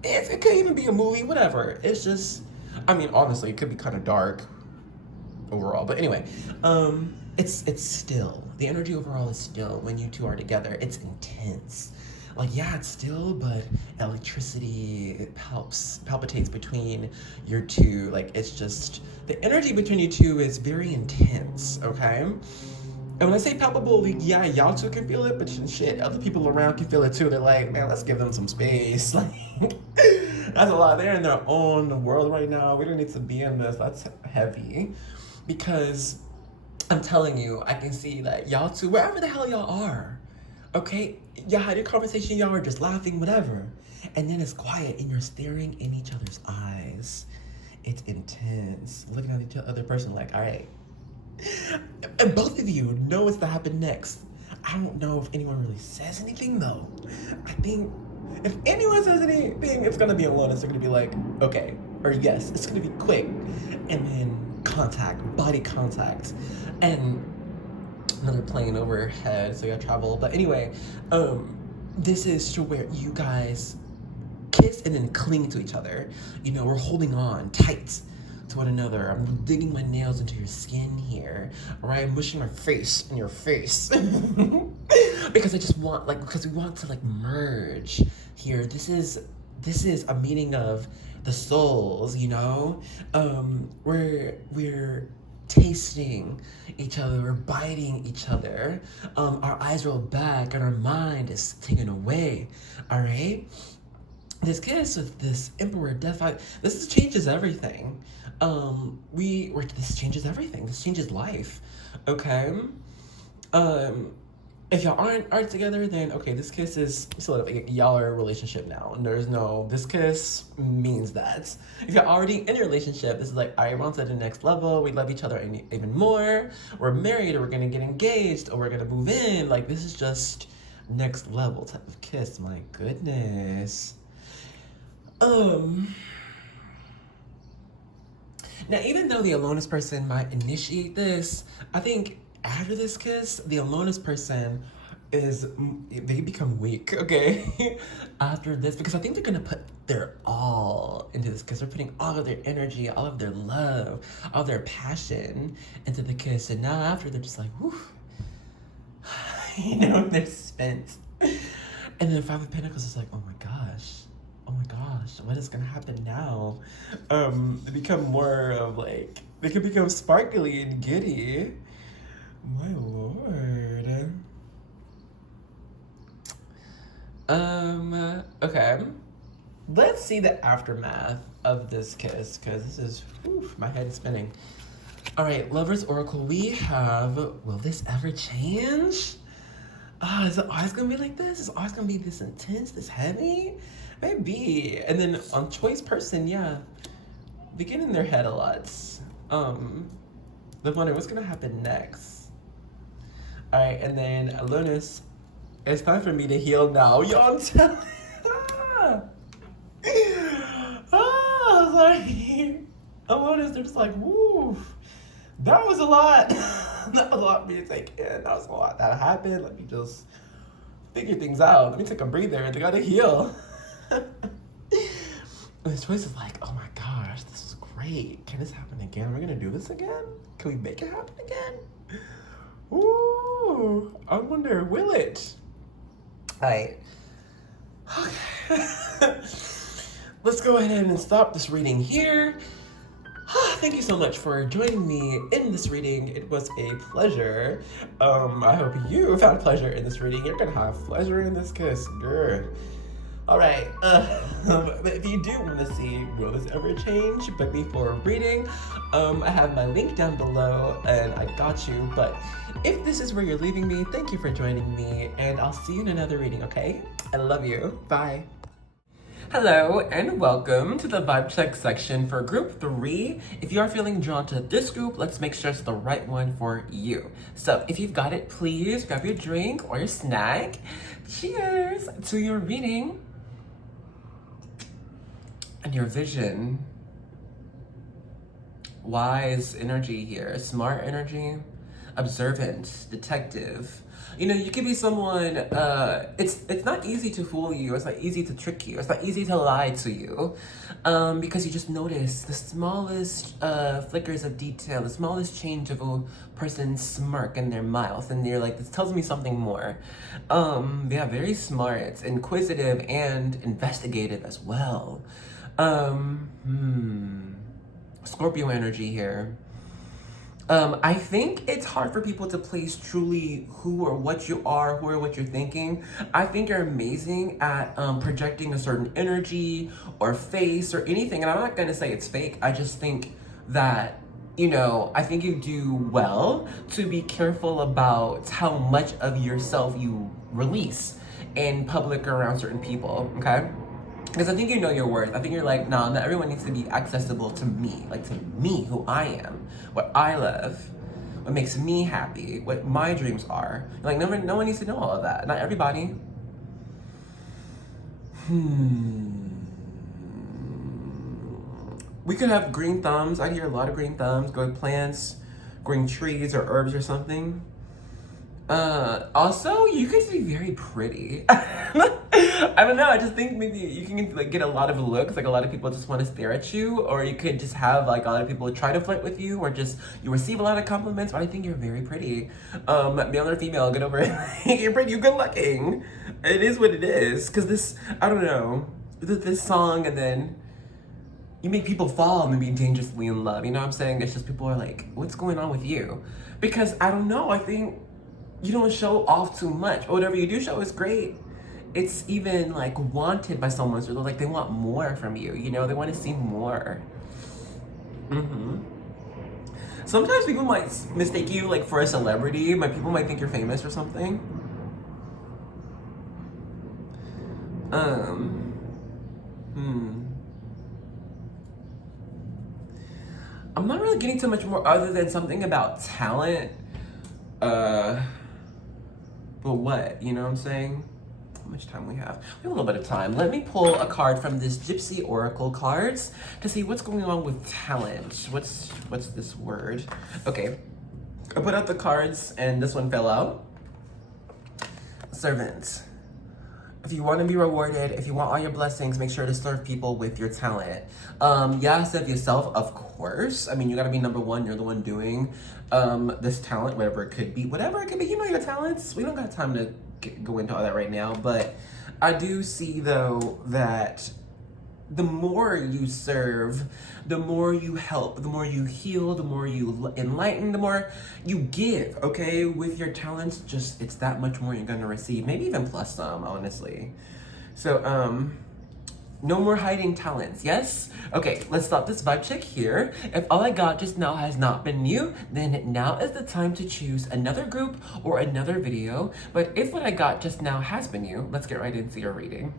It could even be a movie, whatever. It's just, honestly, it could be kind of dark overall. But anyway, it's still, the energy overall is still, when you two are together, it's intense. It's still, but electricity, it palpitates between your two. It's just, the energy between you two is very intense, okay? And when I say palpable, yeah, y'all two can feel it, but shit, other people around can feel it too. They're like, man, let's give them some space. That's a lot. They're in their own world right now. We don't need to be in this. That's heavy. Because I'm telling you, I can see that y'all two, wherever the hell y'all are, okay, y'all had your conversation, y'all are just laughing, whatever. And then it's quiet and you're staring in each other's eyes. It's intense. Looking at each other person all right. And both of you know what's to happen next. I don't know if anyone really says anything though. I think if anyone says anything, it's gonna be alone. It's gonna be like, okay, or yes, it's gonna be quick. And then body contact. And another plane overhead, so you gotta travel. But anyway, this is to where you guys kiss and then cling to each other. We're holding on tight to one another. I'm digging my nails into your skin here. Alright, I'm mushing my face in your face. Because I just want, because we want to merge here. This is a meeting of the souls, we're tasting each other, we're biting each other. Our eyes roll back and our mind is taken away. Alright? This kiss with this Emperor Death fight, this changes everything. This changes everything. This changes life. Okay? If y'all aren't together, then okay, this kiss is sort of like y'all are in a relationship now. And there's no, this kiss means that. If you're already in a relationship, this is like, all right, we're on to the next level. We love each other even more. We're married, or we're gonna get engaged, or we're gonna move in. Like, this is just next level type of kiss. My goodness. Now, even though the alonest person might initiate this, I think after this kiss, the alonest person they become weak, okay? After this, because I think they're gonna put their all into this kiss. They're putting all of their energy, all of their love, all their passion into the kiss. And now after, they're just like, whew. They're spent. And then Five of Pentacles is like, oh my gosh, what is gonna happen now? They become more of like, they could become sparkly and giddy. My lord. Okay. Let's see the aftermath of this kiss, because this is, whew, my head is spinning. All right, Lover's Oracle, we have, will this ever change? Is it always gonna be like this? Is it always gonna be this intense, this heavy? Maybe. And then on Choice Person, yeah, they get in their head a lot. They're wondering what's gonna happen next. All right, and then Alonus, it's time for me to heal now. Y'all, I'm telling sorry. Alonus, they're just like, woo, that was a lot. That was a lot for me to take in. That was a lot that happened. Let me just figure things out. Let me take a breather. They gotta heal. And the Choice is like, oh my gosh, this is great. Can this happen again? We're gonna do this again? Can we make it happen again? Ooh, I wonder, will it? All right. Okay. Let's go ahead and stop this reading here. Thank you so much for joining me in this reading. It was a pleasure. I hope you found pleasure in this reading. You're gonna have pleasure in this kiss, girl. All right, but if you do want to see will this ever change, book me for a reading. I have my link down below and I got you. But if this is where you're leaving me, thank you for joining me and I'll see you in another reading, okay? I love you. Bye. Hello and welcome to the vibe check section for group 3. If you are feeling drawn to this group, let's make sure it's the right one for you. So if you've got it, please grab your drink or your snack. Cheers to your reading and your vision. Wise energy here, smart energy, observant, detective. You know, you could be someone, it's not easy to fool you, it's not easy to trick you, it's not easy to lie to you, because you just notice the smallest flickers of detail, the smallest change of a person's smirk in their mouth, and you're like, this tells me something more. Yeah, very smart, inquisitive, and investigative as well. Scorpio energy here. I think it's hard for people to place truly who or what you are, who or what you're thinking. I think you're amazing at projecting a certain energy or face or anything. And I'm not gonna say it's fake. I just think that, you know, I think you do well to be careful about how much of yourself you release in public or around certain people, okay? Because I think you know your worth. I think you're like, nah, not everyone needs to be accessible to me. Like, to me, who I am, what I love, what makes me happy, what my dreams are. Like, no one needs to know all of that. Not everybody. We could have green thumbs. I hear a lot of green thumbs, growing plants, growing trees or herbs or something. Also, you could be very pretty. I don't know, I just think maybe you can like get a lot of looks, like a lot of people just want to stare at you, or you could just have like a lot of people try to flirt with you, or just you receive a lot of compliments, but I think you're very pretty. Male or female, get over it. You're pretty, you're good looking. It is what it is, because this, I don't know, this song, and then you make people fall and be dangerously in love, you know what I'm saying? It's just people are like, what's going on with you? Because I don't know, I think you don't show off too much. Whatever you do show is great. It's even like wanted by someone, so they're like, they want more from you, you know? They want to see more. Sometimes people might mistake you like for a celebrity. People might think you're famous or something. Um, I'm not really getting too much more other than something about talent. But what? You know what I'm saying? How much time we have? We have a little bit of time. Let me pull a card from this Gypsy Oracle cards to see what's going on with talent. What's this word? Okay. I put out the cards and this one fell out. Servant. If you want to be rewarded, if you want all your blessings, make sure to serve people with your talent. Yeah, serve yourself, of course. I mean, you gotta be number one. You're the one doing this talent, whatever it could be. Whatever it could be, you know your talents. We don't got time to go into all that right now. But I do see, though, that the more you serve, the more you help, the more you heal, the more you enlighten, the more you give, okay? With your talents, just, it's that much more you're gonna receive. Maybe even plus some, honestly. So, no more hiding talents, yes? Okay, let's stop this vibe check here. If all I got just now has not been you, then now is the time to choose another group or another video. But if what I got just now has been you, let's get right into your reading.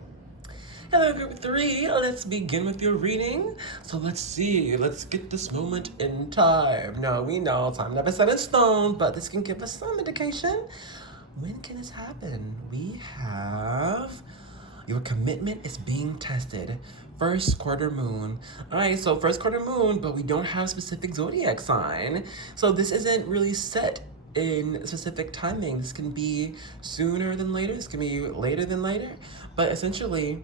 Hello, group 3. Let's begin with your reading. So let's see. Let's get this moment in time. Now, we know time never set in stone, but this can give us some indication. When can this happen? We have your commitment is being tested. First quarter moon. All right, so first quarter moon, but we don't have specific zodiac sign. So this isn't really set in specific timing. This can be sooner than later. This can be later than later. But essentially,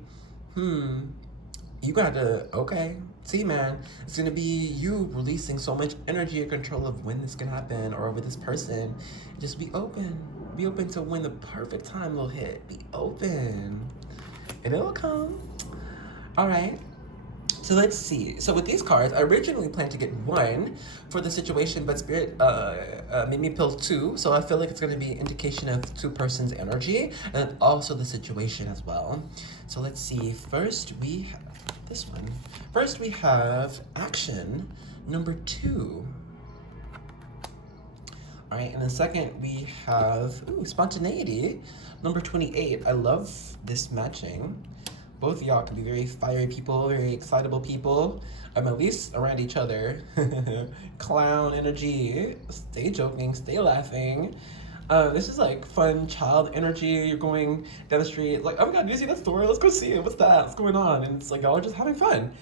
you gotta, okay, see, man, it's gonna be you releasing so much energy and control of when this can happen or with this person. Just be open to when the perfect time will hit. Be open and it'll come. All right, so let's see. So with these cards, I originally planned to get one for the situation, but Spirit made me pull two. So I feel like it's gonna be an indication of two persons' energy and also the situation as well. So let's see. First, we have this one. First, we have action number 2. All right, and then second, we have spontaneity number 28. I love this matching. Both of y'all can be very fiery people, very excitable people. At least around each other. Clown energy. Stay joking, stay laughing. This is like fun child energy. You're going down the street, like, oh my god, did you see that story? Let's go see it. What's that? What's going on? And it's like y'all are just having fun.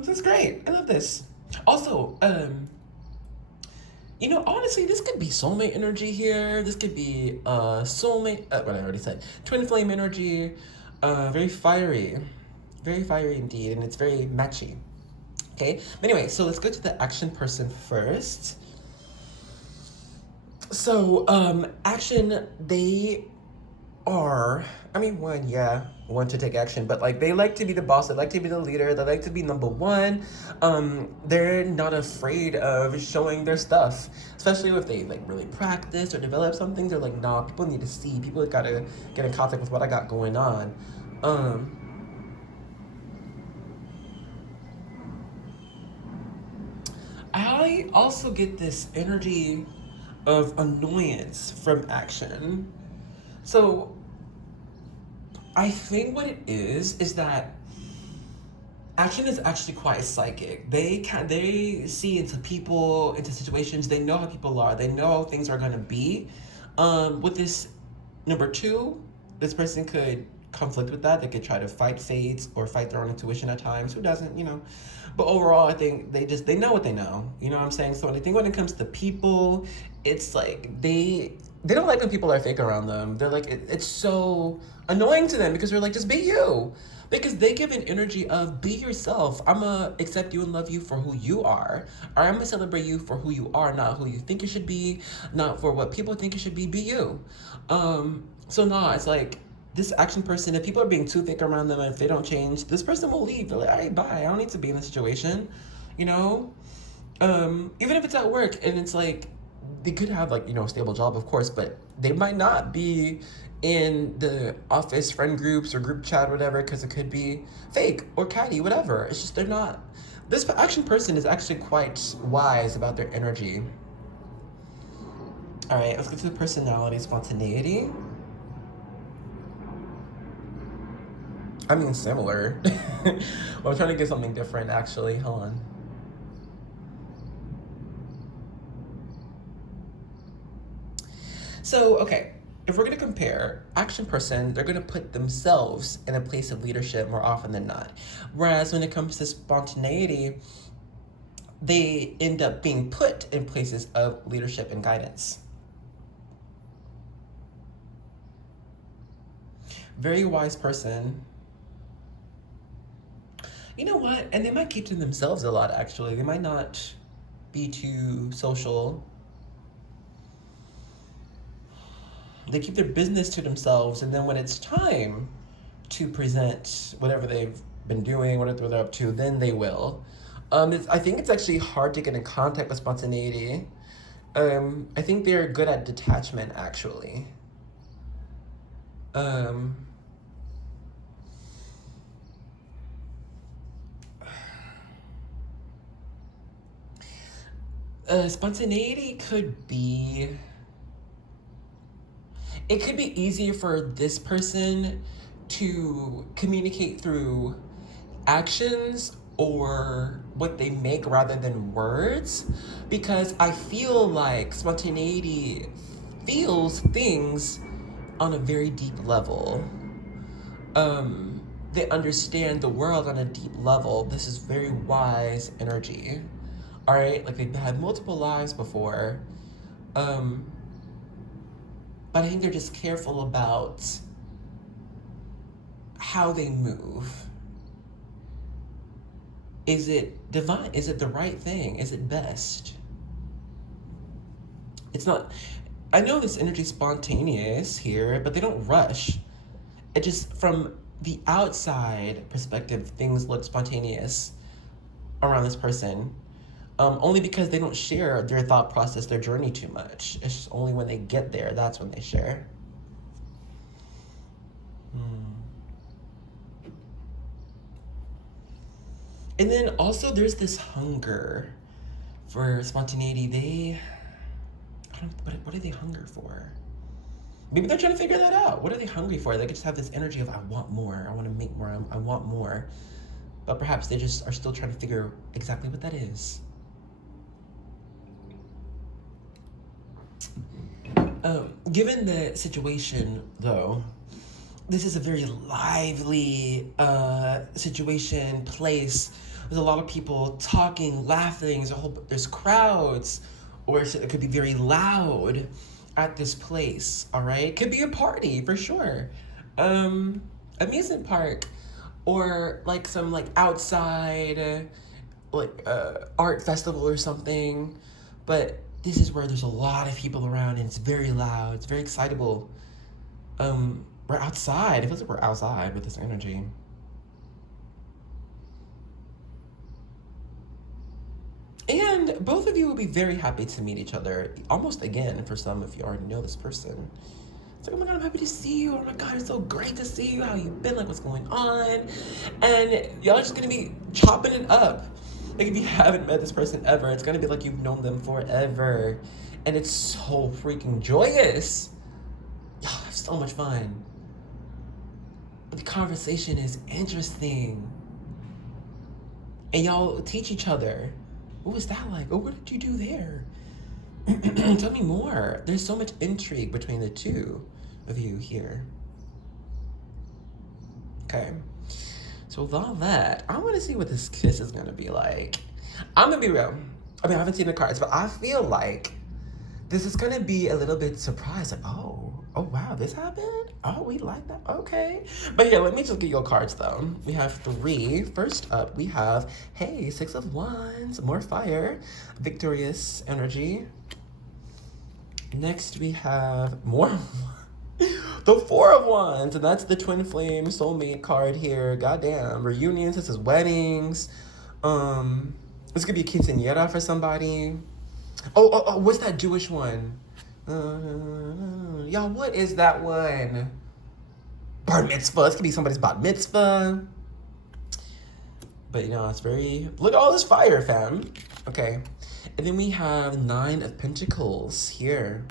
This is great. I love this. Also, you know, honestly, this could be soulmate energy here. This could be soulmate. What I already said. Twin flame energy. Very fiery indeed, and it's very matchy. Okay. But anyway, so let's go to the action person first. So, action, they are, I mean, one to take action, but like they like to be the boss, they like to be the leader, they like to be number one. They're not afraid of showing their stuff, especially if they like really practice or develop something. They're like, nah, people need to see, people gotta get in contact with what I got going on. I also get this energy of annoyance from action. So I think what it is that action is actually quite psychic. They see into people, into situations. They know how people are. They know how things are gonna be. With this number 2, this person could conflict with that. They could try to fight fates or fight their own intuition at times. Who doesn't, you know? But overall, I think they know what they know. You know what I'm saying? So I think when it comes to people, it's like they don't like when people are fake around them. They're like, it's so annoying to them because they're like, just be you. Because they give an energy of be yourself. I'ma accept you and love you for who you are. Or I'm gonna celebrate you for who you are, not who you think you should be, not for what people think you should be you. So nah, it's like this action person, if people are being too thick around them and if they don't change, this person will leave. They're like, all right, bye. I don't need to be in this situation, you know? Even if it's at work and it's like, they could have like, you know, a stable job, of course, but they might not be in the office friend groups or group chat or whatever, because it could be fake or catty, whatever. It's just they're not. This action person is actually quite wise about their energy. All right, let's get to the personality, spontaneity. I mean, similar. Well, I'm trying to get something different, actually. Hold on. So, okay, if we're going to compare, action person, they're going to put themselves in a place of leadership more often than not. Whereas when it comes to spontaneity, they end up being put in places of leadership and guidance. Very wise person. You know what? And they might keep to themselves a lot, actually. They might not be too social. They keep their business to themselves, and then when it's time to present whatever they've been doing, whatever they're up to, then they will. I think it's actually hard to get in contact with spontaneity. I think they're good at detachment, actually. Spontaneity could be... It could be easier for this person to communicate through actions or what they make rather than words, because I feel like spontaneity feels things on a very deep level. They understand the world on a deep level. This is very wise energy. All right, like they've had multiple lives before. But I think they're just careful about how they move. Is it divine? Is it the right thing? Is it best? It's not... I know this energy is spontaneous here, but they don't rush. It just, from the outside perspective, things look spontaneous around this person. Only because they don't share their thought process, their journey too much. It's just only when they get there, that's when they share. And then also there's this hunger for spontaneity. What do they hunger for? Maybe they're trying to figure that out. What are they hungry for? They just have this energy of, I want more, I want to make more, I want more. But perhaps they just are still trying to figure exactly what that is. Given the situation, though, this is a very lively situation, place. There's a lot of people talking, laughing. There's crowds, or it could be very loud at this place. All right, could be a party for sure, amusement park, or like some like outside art festival or something. But this is where there's a lot of people around and it's very loud, it's very excitable. We're outside. It feels like we're outside with this energy. And both of you will be very happy to meet each other, almost again for some if you already know this person. It's like, oh my God, I'm happy to see you. Oh my God, it's so great to see you. How you been? Like, what's going on? And y'all are just gonna be chopping it up. Like, if you haven't met this person ever, it's gonna be like you've known them forever. And it's so freaking joyous. Y'all have so much fun. The conversation is interesting. And y'all teach each other. What was that like? Oh, what did you do there? Tell me more. There's so much intrigue between the two of you here. Okay. So with all that, I want to see what this kiss is going to be like. I'm going to be real. I mean, I haven't seen the cards, but I feel like this is going to be a little bit surprised. Like, oh, wow, this happened? Oh, we like that? Okay. But here, let me just get your cards, though. We have 3. First up, we have, hey, 6 of Wands, more fire, victorious energy. Next, we have more... the 4 of Wands, and that's the twin flame soulmate card here. Goddamn, reunions, this is weddings. This could be a quinceañera for somebody. Oh, what's that Jewish one? Y'all, what is that one? Bar mitzvah. This could be somebody's bat mitzvah. But you know, it's very... Look at all this fire, fam. Okay. And then we have 9 of Pentacles here.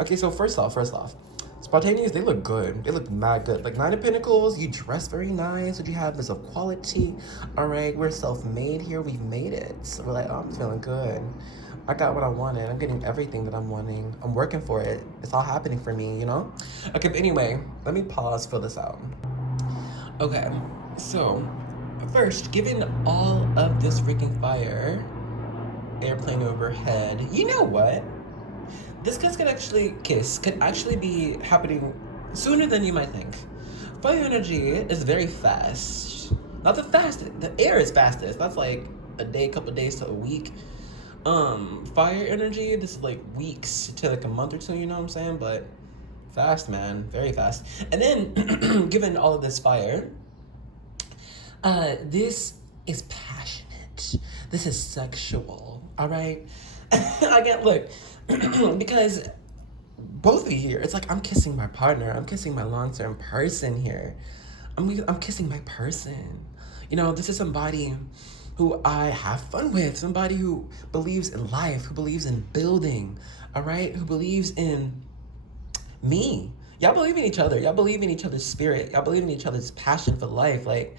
Okay, so first off, Spontaneous, they look good. They look mad good. Like Nine of Pentacles, you dress very nice. What you have is of quality. All right, we're self-made here. We've made it. So we're like, oh, I'm feeling good. I got what I wanted. I'm getting everything that I'm wanting. I'm working for it. It's all happening for me, you know? Okay, but anyway, let me pause, fill this out. Okay, so first, given all of this freaking fire, airplane overhead, you know what? This kiss could actually be happening sooner than you might think. Fire energy is very fast. Not the fastest. The air is fastest. That's like a day, couple days to a week. Fire energy, this is like weeks to like a month or two, you know what I'm saying? But fast, man, very fast. And then, given all of this fire, this is passionate. This is sexual, all right? I can't look. Because both of you here, it's like I'm kissing my partner. I'm kissing my long-term person here. I'm kissing my person. You know, this is somebody who I have fun with. Somebody who believes in life, who believes in building, all right? Who believes in me. Y'all believe in each other. Y'all believe in each other's spirit. Y'all believe in each other's passion for life. Like,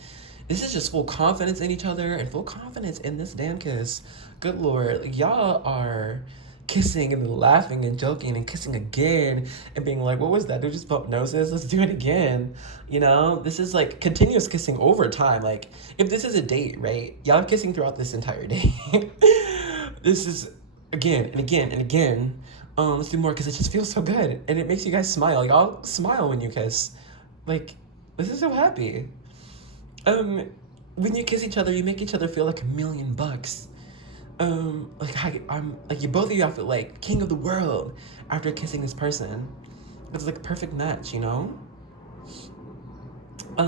this is just full confidence in each other and full confidence in this damn kiss. Good Lord. Like, y'all are kissing and laughing and joking and kissing again and being like, what was that? Did we just bump noses? Let's do it again. You know, this is like continuous kissing over time. Like, if this is a date, right? Y'all kissing throughout this entire day. This is again and again and again. Let's do more because it just feels so good and it makes you guys smile. Y'all smile when you kiss. Like, this is so happy. When you kiss each other, you make each other feel like $1,000,000. I'm like, you both of you, I feel like king of the world after kissing this person. It's like a perfect match, you know? I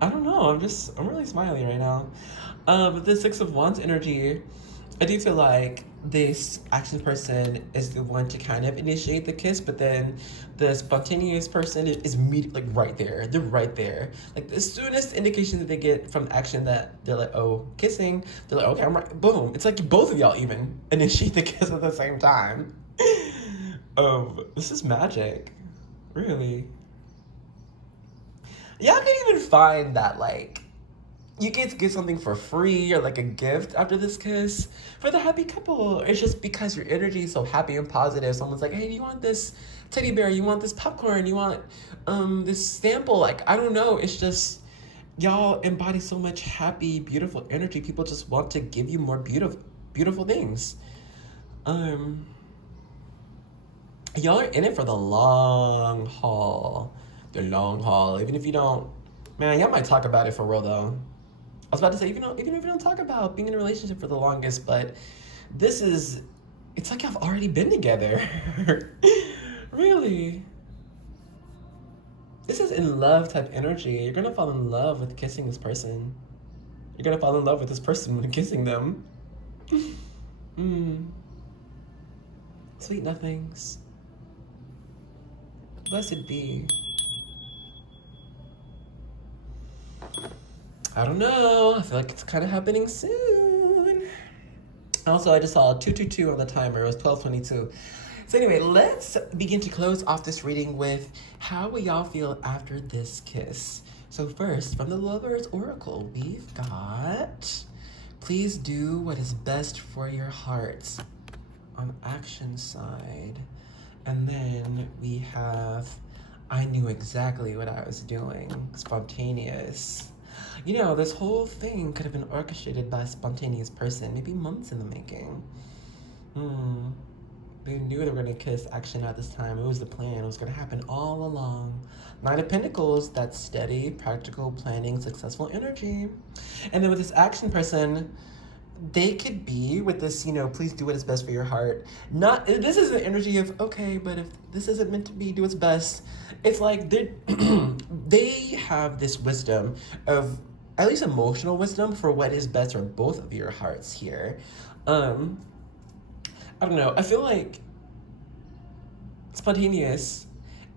don't know, I'm really smiling right now. With the Six of Wands energy, I do feel like this action person is the one to kind of initiate the kiss, but then the spontaneous person is like right there. They're right there. Like the soonest indication that they get from action that they're like, oh, kissing, they're like, okay, I'm right. Boom. It's like both of y'all even initiate the kiss at the same time. This is magic. Really. Y'all can even find that like you get to get something for free or like a gift after this kiss for the happy couple. It's just because your energy is so happy and positive. Someone's like, hey, do you want this teddy bear? You want this popcorn? You want this sample? Like, I don't know. It's just y'all embody so much happy, beautiful energy. People just want to give you more beautiful things. Y'all are in it for the long haul. The long haul. Even if you don't, man, y'all might talk about it for real though. I was about to say, even if you don't talk about being in a relationship for the longest, but it's like y'all have already been together. Really. This is in love type energy. You're gonna fall in love with kissing this person. You're gonna fall in love with this person when kissing them. Sweet nothings. Blessed be. I don't know. I feel like it's kind of happening soon. Also, I just saw 222 on the timer. It was 12:22. So anyway, let's begin to close off this reading with how will y'all feel after this kiss. So first, from the Lover's Oracle, we've got, please do what is best for your heart on action side. And then we have, I knew exactly what I was doing, spontaneous. You know, this whole thing could have been orchestrated by a spontaneous person, maybe months in the making. They knew they were going to kiss action at this time. It was the plan. It was going to happen all along. Nine of Pentacles, that's steady, practical, planning, successful energy. And then with this action person, they could be with this, you know, please do what is best for your heart. This is an energy of, okay, but if this isn't meant to be, do what's best. It's like they have this wisdom of, at least emotional wisdom for what is best for both of your hearts here. I don't know. I feel like spontaneous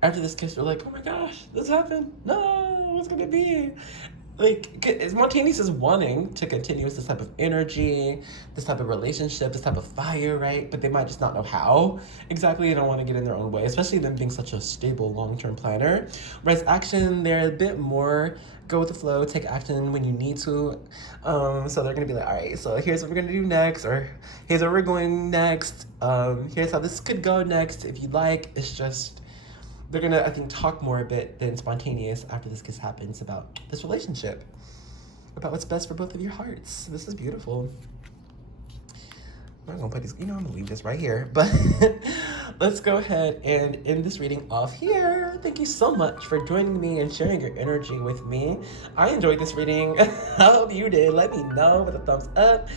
after this kiss, we're like, oh my gosh, this happened. No, what's gonna be? like, spontaneous is wanting to continue with this type of energy, this type of relationship, this type of fire, right? But they might just not know how exactly. They don't want to get in their own way, especially them being such a stable long-term planner. Whereas action, they're a bit more go with the flow, take action when you need to. So they're gonna be like, all right, so here's what we're gonna do next, or here's where we're going next. Here's how this could go next if you'd like. It's just they're gonna, I think, talk more a bit than spontaneous after this kiss happens about this relationship, about what's best for both of your hearts. This is beautiful. I'm not gonna put these, I'm gonna leave this right here, but let's go ahead and end this reading off here. Thank you so much for joining me and sharing your energy with me. I enjoyed this reading. I hope you did. Let me know with a thumbs up.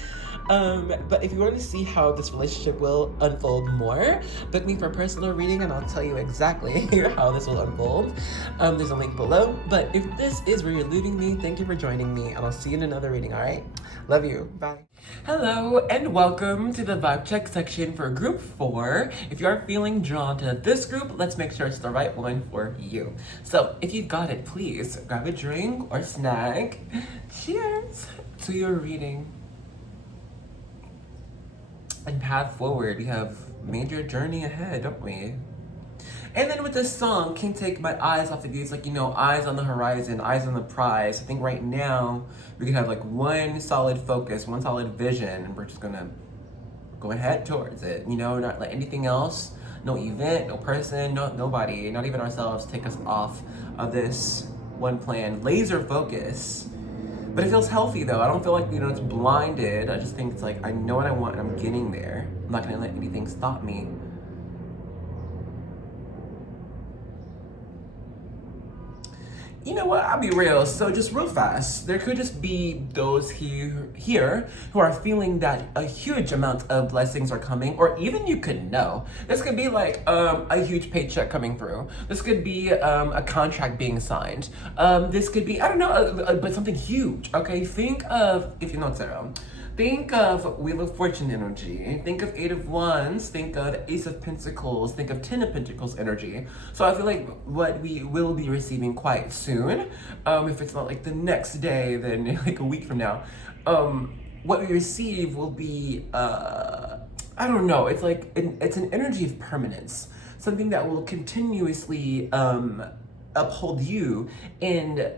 But if you want to see how this relationship will unfold more, book me for a personal reading and I'll tell you exactly how this will unfold. There's a link below. But if this is where you're leaving me, thank you for joining me and I'll see you in another reading, all right? Love you. Bye. Hello and welcome to the vibe check section for group 4. If you are feeling drawn to this group, let's make sure it's the right one for you. So if you've got it, please grab a drink or snack. Cheers to your reading. And path forward, we have major journey ahead, don't we? And then with this song, Can't Take My Eyes Off of You, it's like, eyes on the horizon, eyes on the prize. I think right now, we can have like one solid focus, one solid vision, and we're just gonna go ahead towards it, not let anything else, no event, no person, nobody, not even ourselves, take us off of this one plan, laser focus. But it feels healthy though. I don't feel like, it's blinded. I just think it's like, I know what I want and I'm getting there. I'm not gonna let anything stop me. You know what, I'll be real, so just real fast, there could just be those here who are feeling that a huge amount of blessings are coming, or even you could know. This could be like a huge paycheck coming through. This could be a contract being signed. This could be, I don't know, but something huge, okay? Think of, if you know Tarot, think of Wheel of Fortune energy, think of 8 of Wands, think of Ace of Pentacles, think of 10 of Pentacles energy. So I feel like what we will be receiving quite soon, if it's not like the next day, then like a week from now, what we receive will be, I don't know, it's like, it's an energy of permanence, something that will continuously uphold you and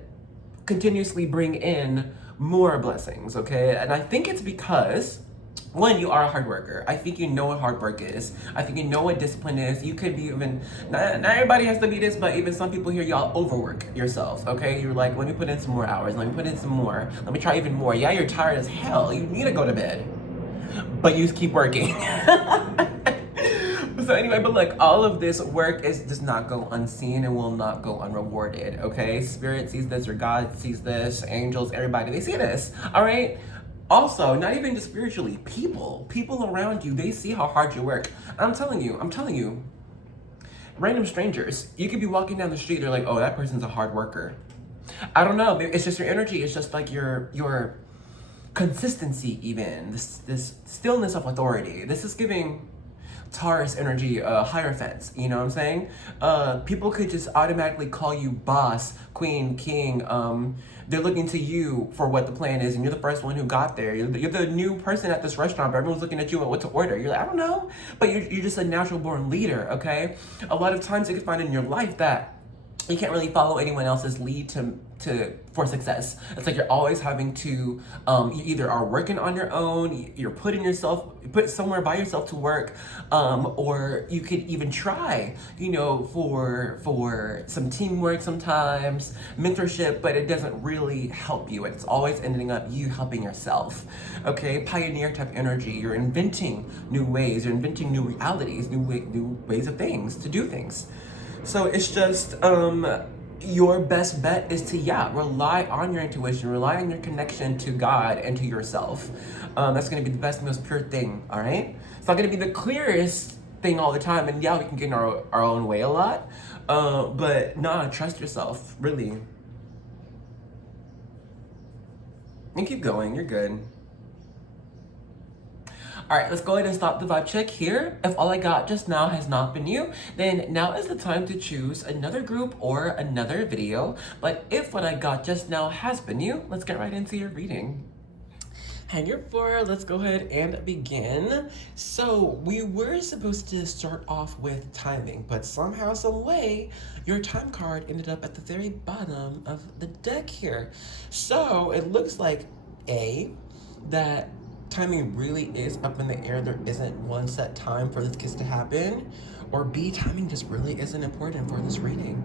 continuously bring in more blessings, okay? And I think it's because, one, you are a hard worker. I think you know what hard work is. I think you know what discipline is. You could be even, not everybody has to be this, but even some people here, y'all overwork yourselves, okay? You're like, let me put in some more hours, let me put in some more, let me try even more. Yeah, you're tired as hell. You need to go to bed, but you keep working. So anyway, but like all of this work does not go unseen and will not go unrewarded, okay? Spirit sees this, or God sees this, angels, everybody, they see this, all right? Also, not even just spiritually, people around you, they see how hard you work. I'm telling you, random strangers, you could be walking down the street, they're like, oh, that person's a hard worker. I don't know, it's just your energy, it's just like your consistency even, this stillness of authority. This is giving Taurus energy, Hierophants, you know what I'm saying? People could just automatically call you boss, queen, king. They're looking to you for what the plan is, and you're the first one who got there. You're the new person at this restaurant, but everyone's looking at you and what to order. You're like, I don't know, but you're just a natural born leader, okay? A lot of times you can find in your life that you can't really follow anyone else's lead for success. It's like you're always having to, you either are working on your own, you're put somewhere by yourself to work, or you could even try, for some teamwork sometimes, mentorship, but it doesn't really help you. It's always ending up you helping yourself, okay? Pioneer type energy, you're inventing new ways, you're inventing new realities, new ways of things, to do things. So it's just, your best bet is to, rely on your intuition, rely on your connection to God and to yourself. That's gonna be the best, most pure thing, all right? It's not gonna be the clearest thing all the time, and we can get in our own way a lot, but trust yourself, really. And keep going, you're good. All right, let's go ahead and stop the vibe check here. If all I got just now has not been you, then now is the time to choose another group or another video. But if what I got just now has been you, let's get right into your reading. Hanger 4, let's go ahead and begin. So we were supposed to start off with timing, but somehow, some way, your time card ended up at the very bottom of the deck here. So it looks like A, that timing really is up in the air. There isn't one set time for this kiss to happen. Or B, timing just really isn't important for this reading.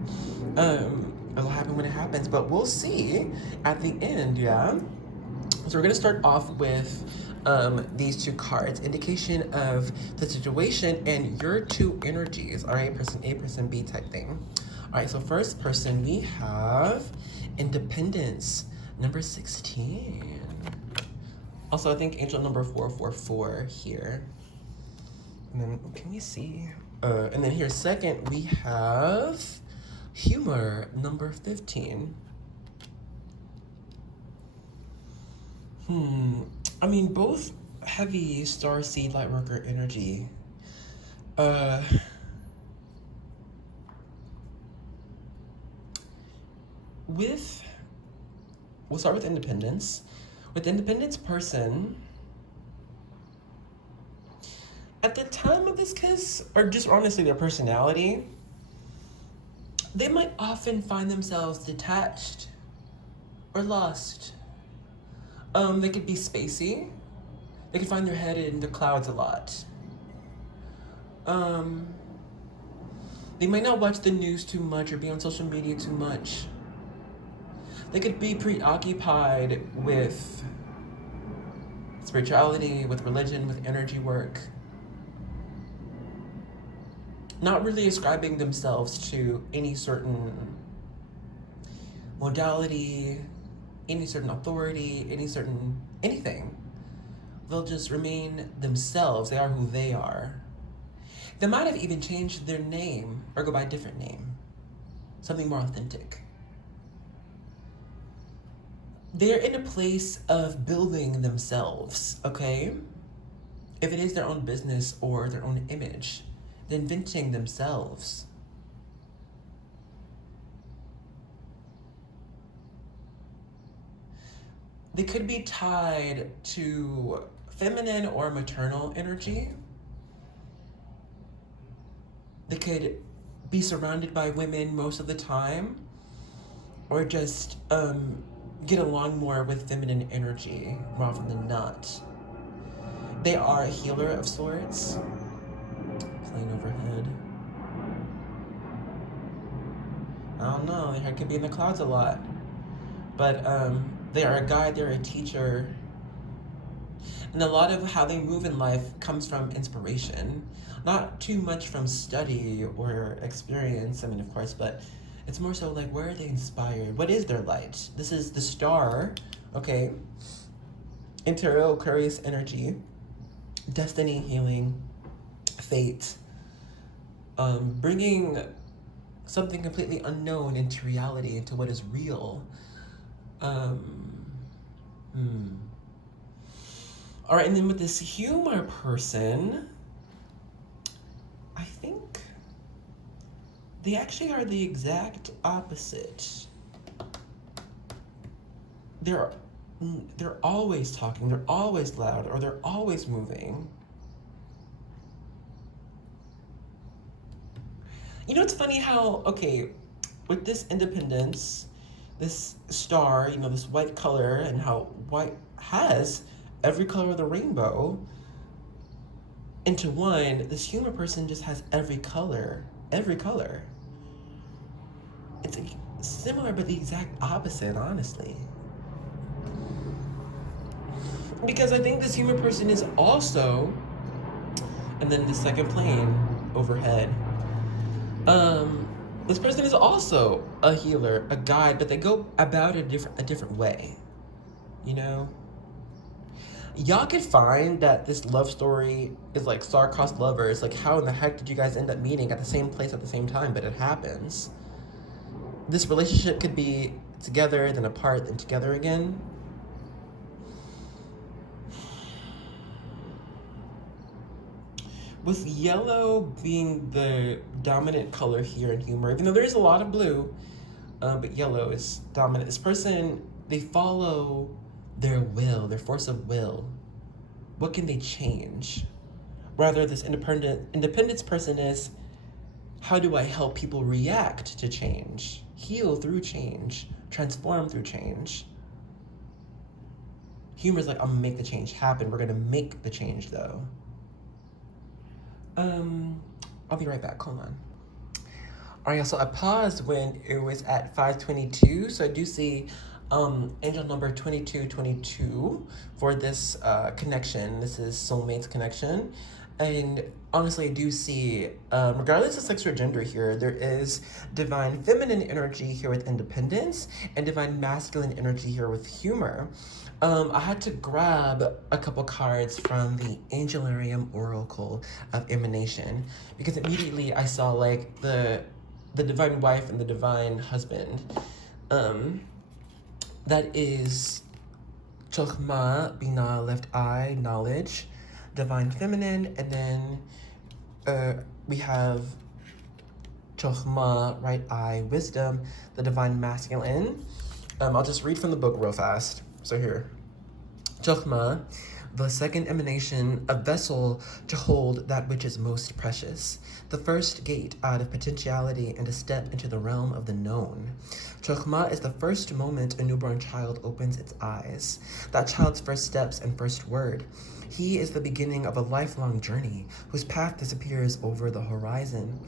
It'll happen when it happens, but we'll see at the end, yeah? So we're gonna start off with these two cards, indication of the situation and your two energies, all right, person A, person B type thing. All right, so first person, we have Independence, number 16. Also, I think angel number 444 here. And then, can we see? And then here, second, we have Humor, number 15. I mean, both heavy star seed light worker energy. We'll start with Independence. With Independence person, at the time of this kiss, or just honestly their personality, they might often find themselves detached or lost. They could be spacey. They could find their head in the clouds a lot. They might not watch the news too much or be on social media too much. They could be preoccupied with spirituality, with religion, with energy work. Not really ascribing themselves to any certain modality, any certain authority, anything. They'll just remain themselves. They are who they are. They might have even changed their name or go by a different name. Something more authentic. They're in a place of building themselves, okay? If it is their own business or their own image, they're inventing themselves. They could be tied to feminine or maternal energy. They could be surrounded by women most of the time, or just get along more with feminine energy more often than not. They are a healer of sorts. Playing overhead. I don't know, their head could be in the clouds a lot. But they are a guide, they're a teacher. And a lot of how they move in life comes from inspiration. Not too much from study or experience, I mean, of course, but it's more so like, where are they inspired? What is their light? This is the star, okay? Interior Aquarius energy, destiny, healing, fate, bringing something completely unknown into reality, into what is real. All right, and then with this humor person, I think they actually are the exact opposite. They're always talking, they're always loud, or they're always moving. You know, it's funny how, okay, with this Independence, this star, you know, this white color, and how white has every color of the rainbow into one, this humor person just has every color. It's similar, but the exact opposite, honestly. Because I think this humor person is also, and then the second plane overhead, this person is also a healer, a guide, but they go about it a different way, you know? Y'all could find that this love story is like star-crossed lovers. Like, how in the heck did you guys end up meeting at the same place at the same time? But it happens. This relationship could be together, then apart, then together again. with yellow being the dominant color here in humor, even though there is a lot of blue, but yellow is dominant. This person, they follow their will, their force of will. What can they change? Rather, this independence person is, how do I help people react to change? Heal through change, transform through change. Humor is like, I'm gonna make the change happen. We're gonna make the change though. I'll be right back, hold on. All right, so I paused when it was at 5:22, so I do see angel number 2222 for this connection. This is soulmates connection. And honestly, I do see, regardless of sex or gender here, there is divine feminine energy here with independence and divine masculine energy here with humor. I had to grab a couple cards from the Angelarium Oracle of Emanation because immediately I saw like the divine wife and the divine husband. That is Chokhmah, Binah, left eye, knowledge, divine feminine, and then we have Chokhmah, right eye, wisdom, the divine masculine. I'll just read from the book real fast. So here, Chokhmah, the second emanation, a vessel to hold that which is most precious, the first gate out of potentiality and a step into the realm of the known. Chokhmah is the first moment a newborn child opens its eyes, that child's first steps and first word. He is the beginning of a lifelong journey whose path disappears over the horizon.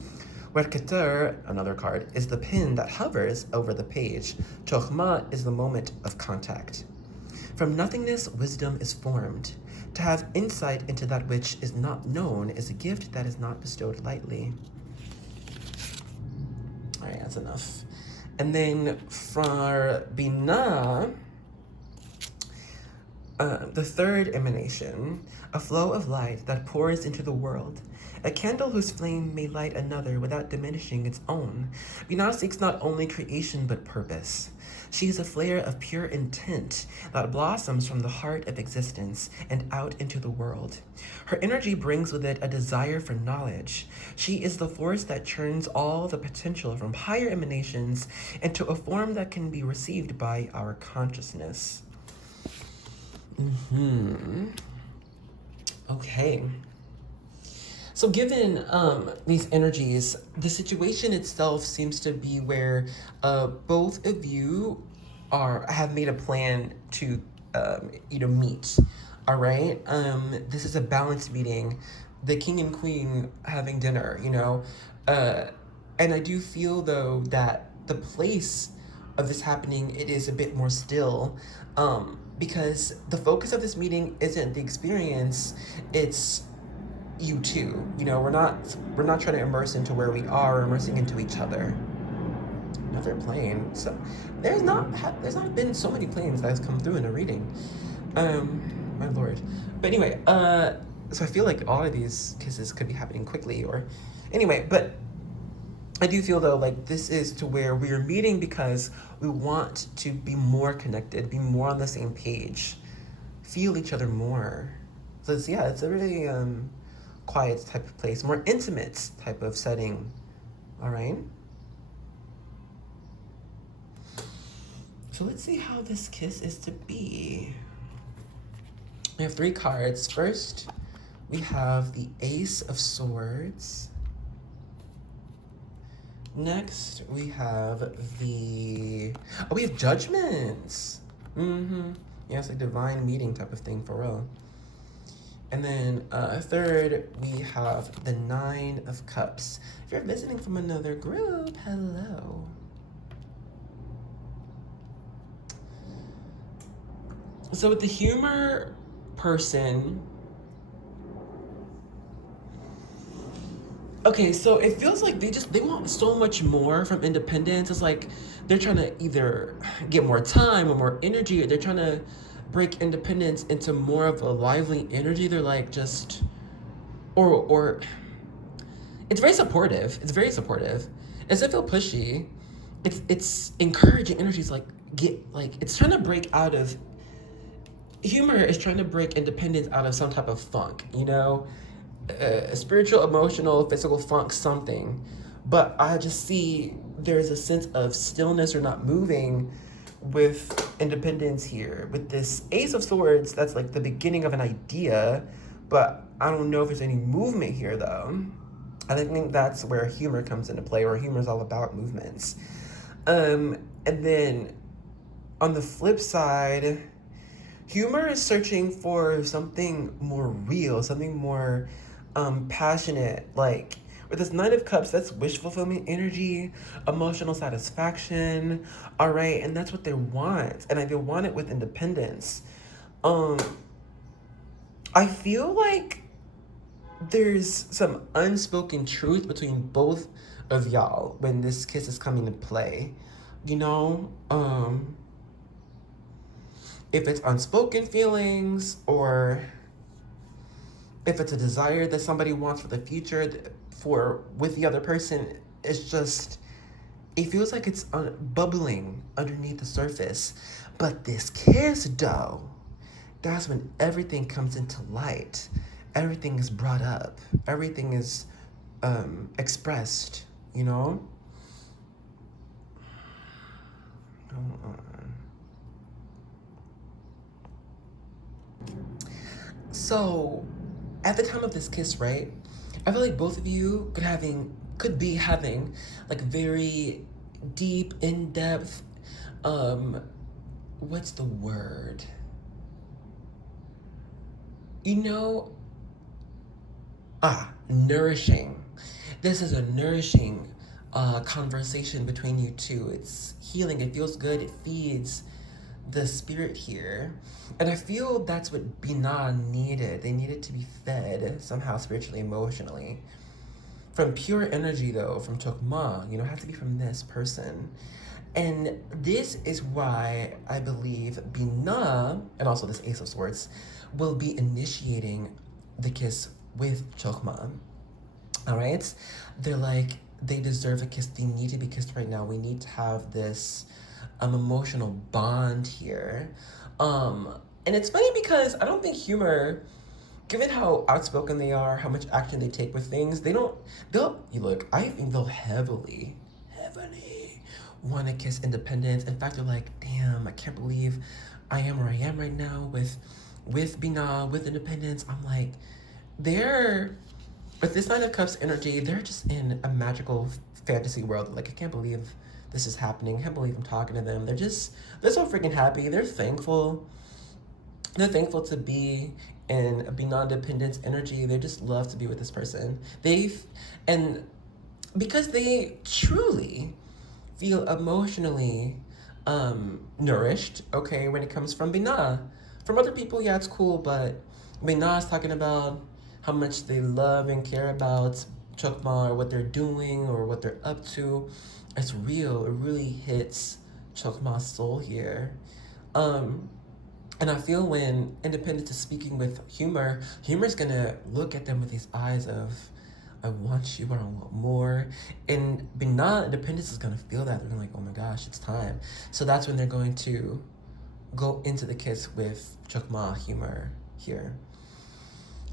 Werketer, another card, is the pin that hovers over the page. Chokhmah is the moment of contact. From nothingness, wisdom is formed. To have insight into that which is not known is a gift that is not bestowed lightly. All right, that's enough. And then for Binah, the third emanation, a flow of light that pours into the world, a candle whose flame may light another without diminishing its own. Binah seeks not only creation but purpose. She is a flare of pure intent that blossoms from the heart of existence and out into the world. Her energy brings with it a desire for knowledge. She is the force that churns all the potential from higher emanations into a form that can be received by our consciousness. Okay. So given these energies, the situation itself seems to be where both of you have made a plan to meet. All right. This is a balanced meeting. The king and queen having dinner. And I do feel though that the place of this happening, it is a bit more still. Because the focus of this meeting isn't the experience, it's you two. We're not trying to immerse into where we are, we're immersing into each other. Another plane. So there's not been so many planes that has come through in a reading. My lord. But anyway, so I feel like all of these kisses could be happening quickly but I do feel though like this is to where we are meeting because we want to be more connected, be more on the same page, feel each other more. So it's a really quiet type of place, more intimate type of setting. All right. So let's see how this kiss is to be. We have 3 cards. First, we have the Ace of Swords. Next, we have we have Judgments. Yeah, it's like divine meeting type of thing for real. And then third, we have the 9 of Cups. If you're visiting from another group, hello. So with the humor person, okay, so it feels like they want so much more from independence. It's like they're trying to either get more time or more energy, or they're trying to break independence into more of a lively energy. They're like just, or it's very supportive. It's very supportive. It doesn't feel pushy. It's encouraging energies. It's trying to break out of, humor is trying to break independence out of some type of funk, spiritual, emotional, physical funk, something. But I just see there's a sense of stillness or not moving with independence here. With this Ace of Swords, that's like the beginning of an idea, but I don't know if there's any movement here though. I think that's where humor comes into play, or humor is all about movements. And then on the flip side, humor is searching for something more real, something more passionate. Like with this Nine of Cups, that's wish fulfillment energy, emotional satisfaction. All right, and that's what they want, and they want it with independence. I feel like there's some unspoken truth between both of y'all when this kiss is coming to play. You know, if it's unspoken feelings, or if it's a desire that somebody wants for the future for with the other person, it's just, it feels like it's bubbling underneath the surface. But this kiss though, that's when everything comes into light. Everything is brought up. Everything is expressed, you know? Hold on. So, at the time of this kiss, right? I feel like both of you could be having like very deep, in-depth, what's the word? You know, nourishing. This is a nourishing conversation between you two. It's healing, it feels good, it feeds the spirit here. And I feel that's what Binah needed. They needed to be fed somehow, spiritually, emotionally. From pure energy though, from Tokma, it has to be from this person. And this is why I believe Binah, and also this Ace of Swords, will be initiating the kiss with Chokma. All right? They're like, they deserve a kiss. They need to be kissed right now. We need to have this emotional bond here. And it's funny because I don't think humor, given how outspoken they are, how much action they take with things, I think they'll heavily want to kiss independence. In fact, they're like, damn, I can't believe I am where I am right now with Binah, with independence. I'm like, with this Nine of Cups energy, they're just in a magical fantasy world. Like, I can't believe this is happening. I can't believe I'm talking to them. They're so freaking happy. They're thankful. They're thankful to be in a Binah-dependence energy. They just love to be with this person. And because they truly feel emotionally nourished, okay, when it comes from Binah. From other people, yeah, it's cool, but Binah is talking about how much they love and care about Chokma, or what they're doing, or what they're up to. It's real. It really hits Chokma's soul here. And I feel when independence is speaking with humor's gonna look at them with these eyes of, I want you, but I want more. And Binah, independence is gonna feel that. They're gonna like, oh my gosh, it's time. So that's when they're going to go into the kiss with Chokma humor here.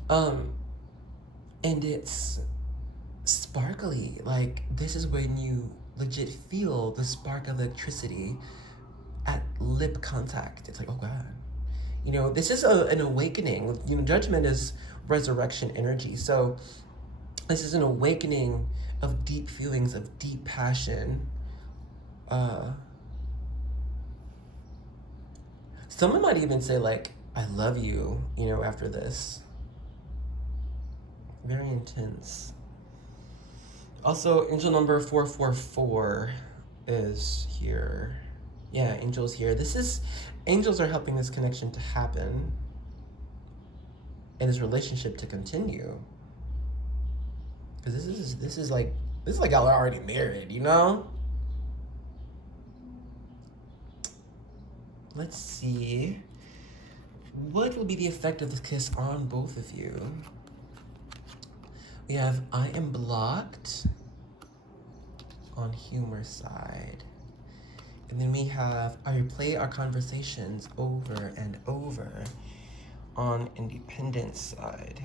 And it's sparkly. Like, this is when you legit feel the spark of electricity at lip contact. It's like, oh God. This is an awakening. Judgment is resurrection energy. So this is an awakening of deep feelings, of deep passion. Someone might even say, like, I love you, after this. Very intense. Also, angel number 444 is here. Yeah, Angel's here. Angels are helping this connection to happen and this relationship to continue. Because this is like y'all are already married, Let's see. What will be the effect of this kiss on both of you? We have I am blocked on humor side. And then we have I replay our conversations over and over on independence side.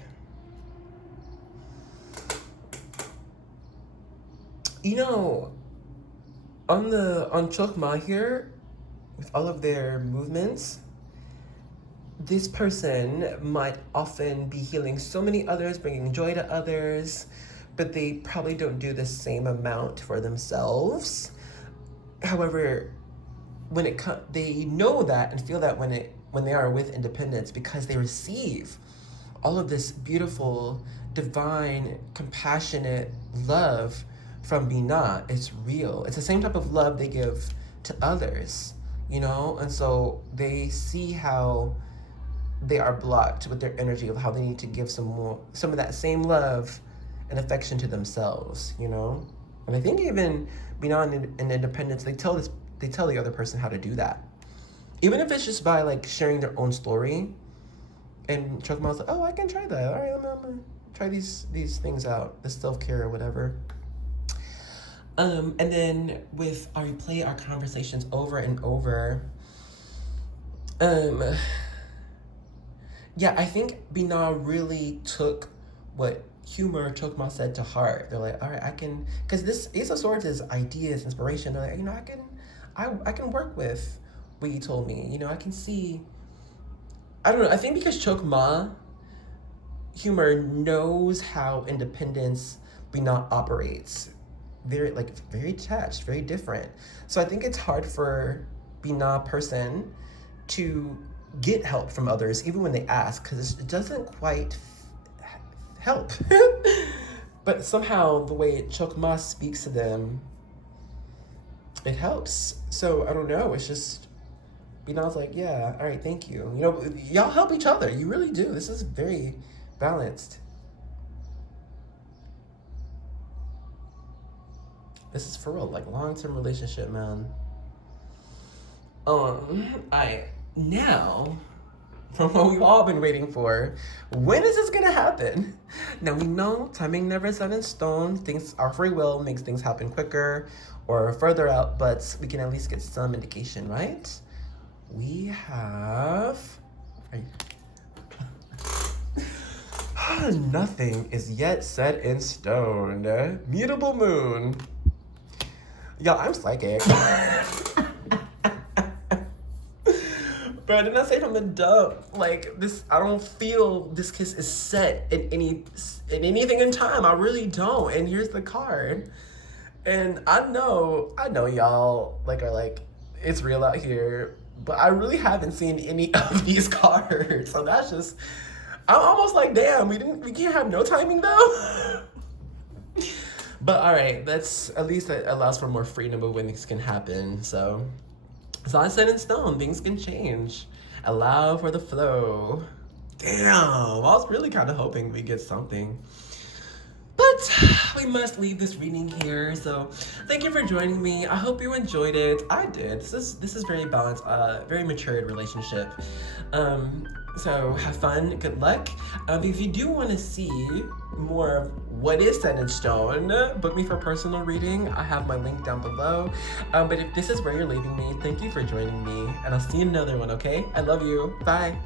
You know, on Chokma here, with all of their movements, this person might often be healing so many others, bringing joy to others, but they probably don't do the same amount for themselves. However, they know that and feel that when they are with independence, because they receive all of this beautiful, divine, compassionate love from Binah. It's real. It's the same type of love they give to others, you know? And so they see how they are blocked with their energy, of how they need to give some of that same love and affection to themselves, you know? And I think even Binah and independence, they tell the other person how to do that. Even if it's just by like sharing their own story. And Chokma's like, oh, I can try that. All right, I'm gonna try these things out, this self-care or whatever. And then with our replay our conversations over and over. Yeah, I think Binah really took what humor Chokma said to heart. They're like, all right, I can, because this Ace of Swords is ideas, inspiration. They're like, you know, I can work with what you told me. You know, I can see. I don't know. I think because Chokma humor knows how independence Binah operates. Very detached, very different. So I think it's hard for Binah person to get help from others, even when they ask, because it doesn't quite help. But somehow the way Chokma speaks to them, it helps. So I don't know. It's just Binah's like, yeah, all right, thank you. You know, y'all help each other. You really do. This is very balanced. This is for real, like long-term relationship, man. Now, from what we've all been waiting for, when is this gonna happen? Now we know timing never set in stone. Things, our free will makes things happen quicker or further out, but we can at least get some indication, right? We have, nothing is yet set in stone. Mutable moon. Y'all, I'm psychic. But I did not say from the dump. Like this, I don't feel this kiss is set in anything in time. I really don't. And here's the card. And I know y'all are like, it's real out here. But I really haven't seen any of these cards. So that's just, I'm almost like, damn, we can't have no timing though. But all right, that's, at least that allows for more freedom of when things can happen. So it's not set in stone, things can change. Allow for the flow. Damn, I was really kind of hoping we get something. But we must leave this reading here. So thank you for joining me. I hope you enjoyed it. I did. This is very balanced, very matured relationship. So have fun, good luck. If you do want to see more of what is set in stone, book me for personal reading. I have my link down below. But if this is where you're leaving me, thank you for joining me, and I'll see you in another one, okay? I love you. Bye.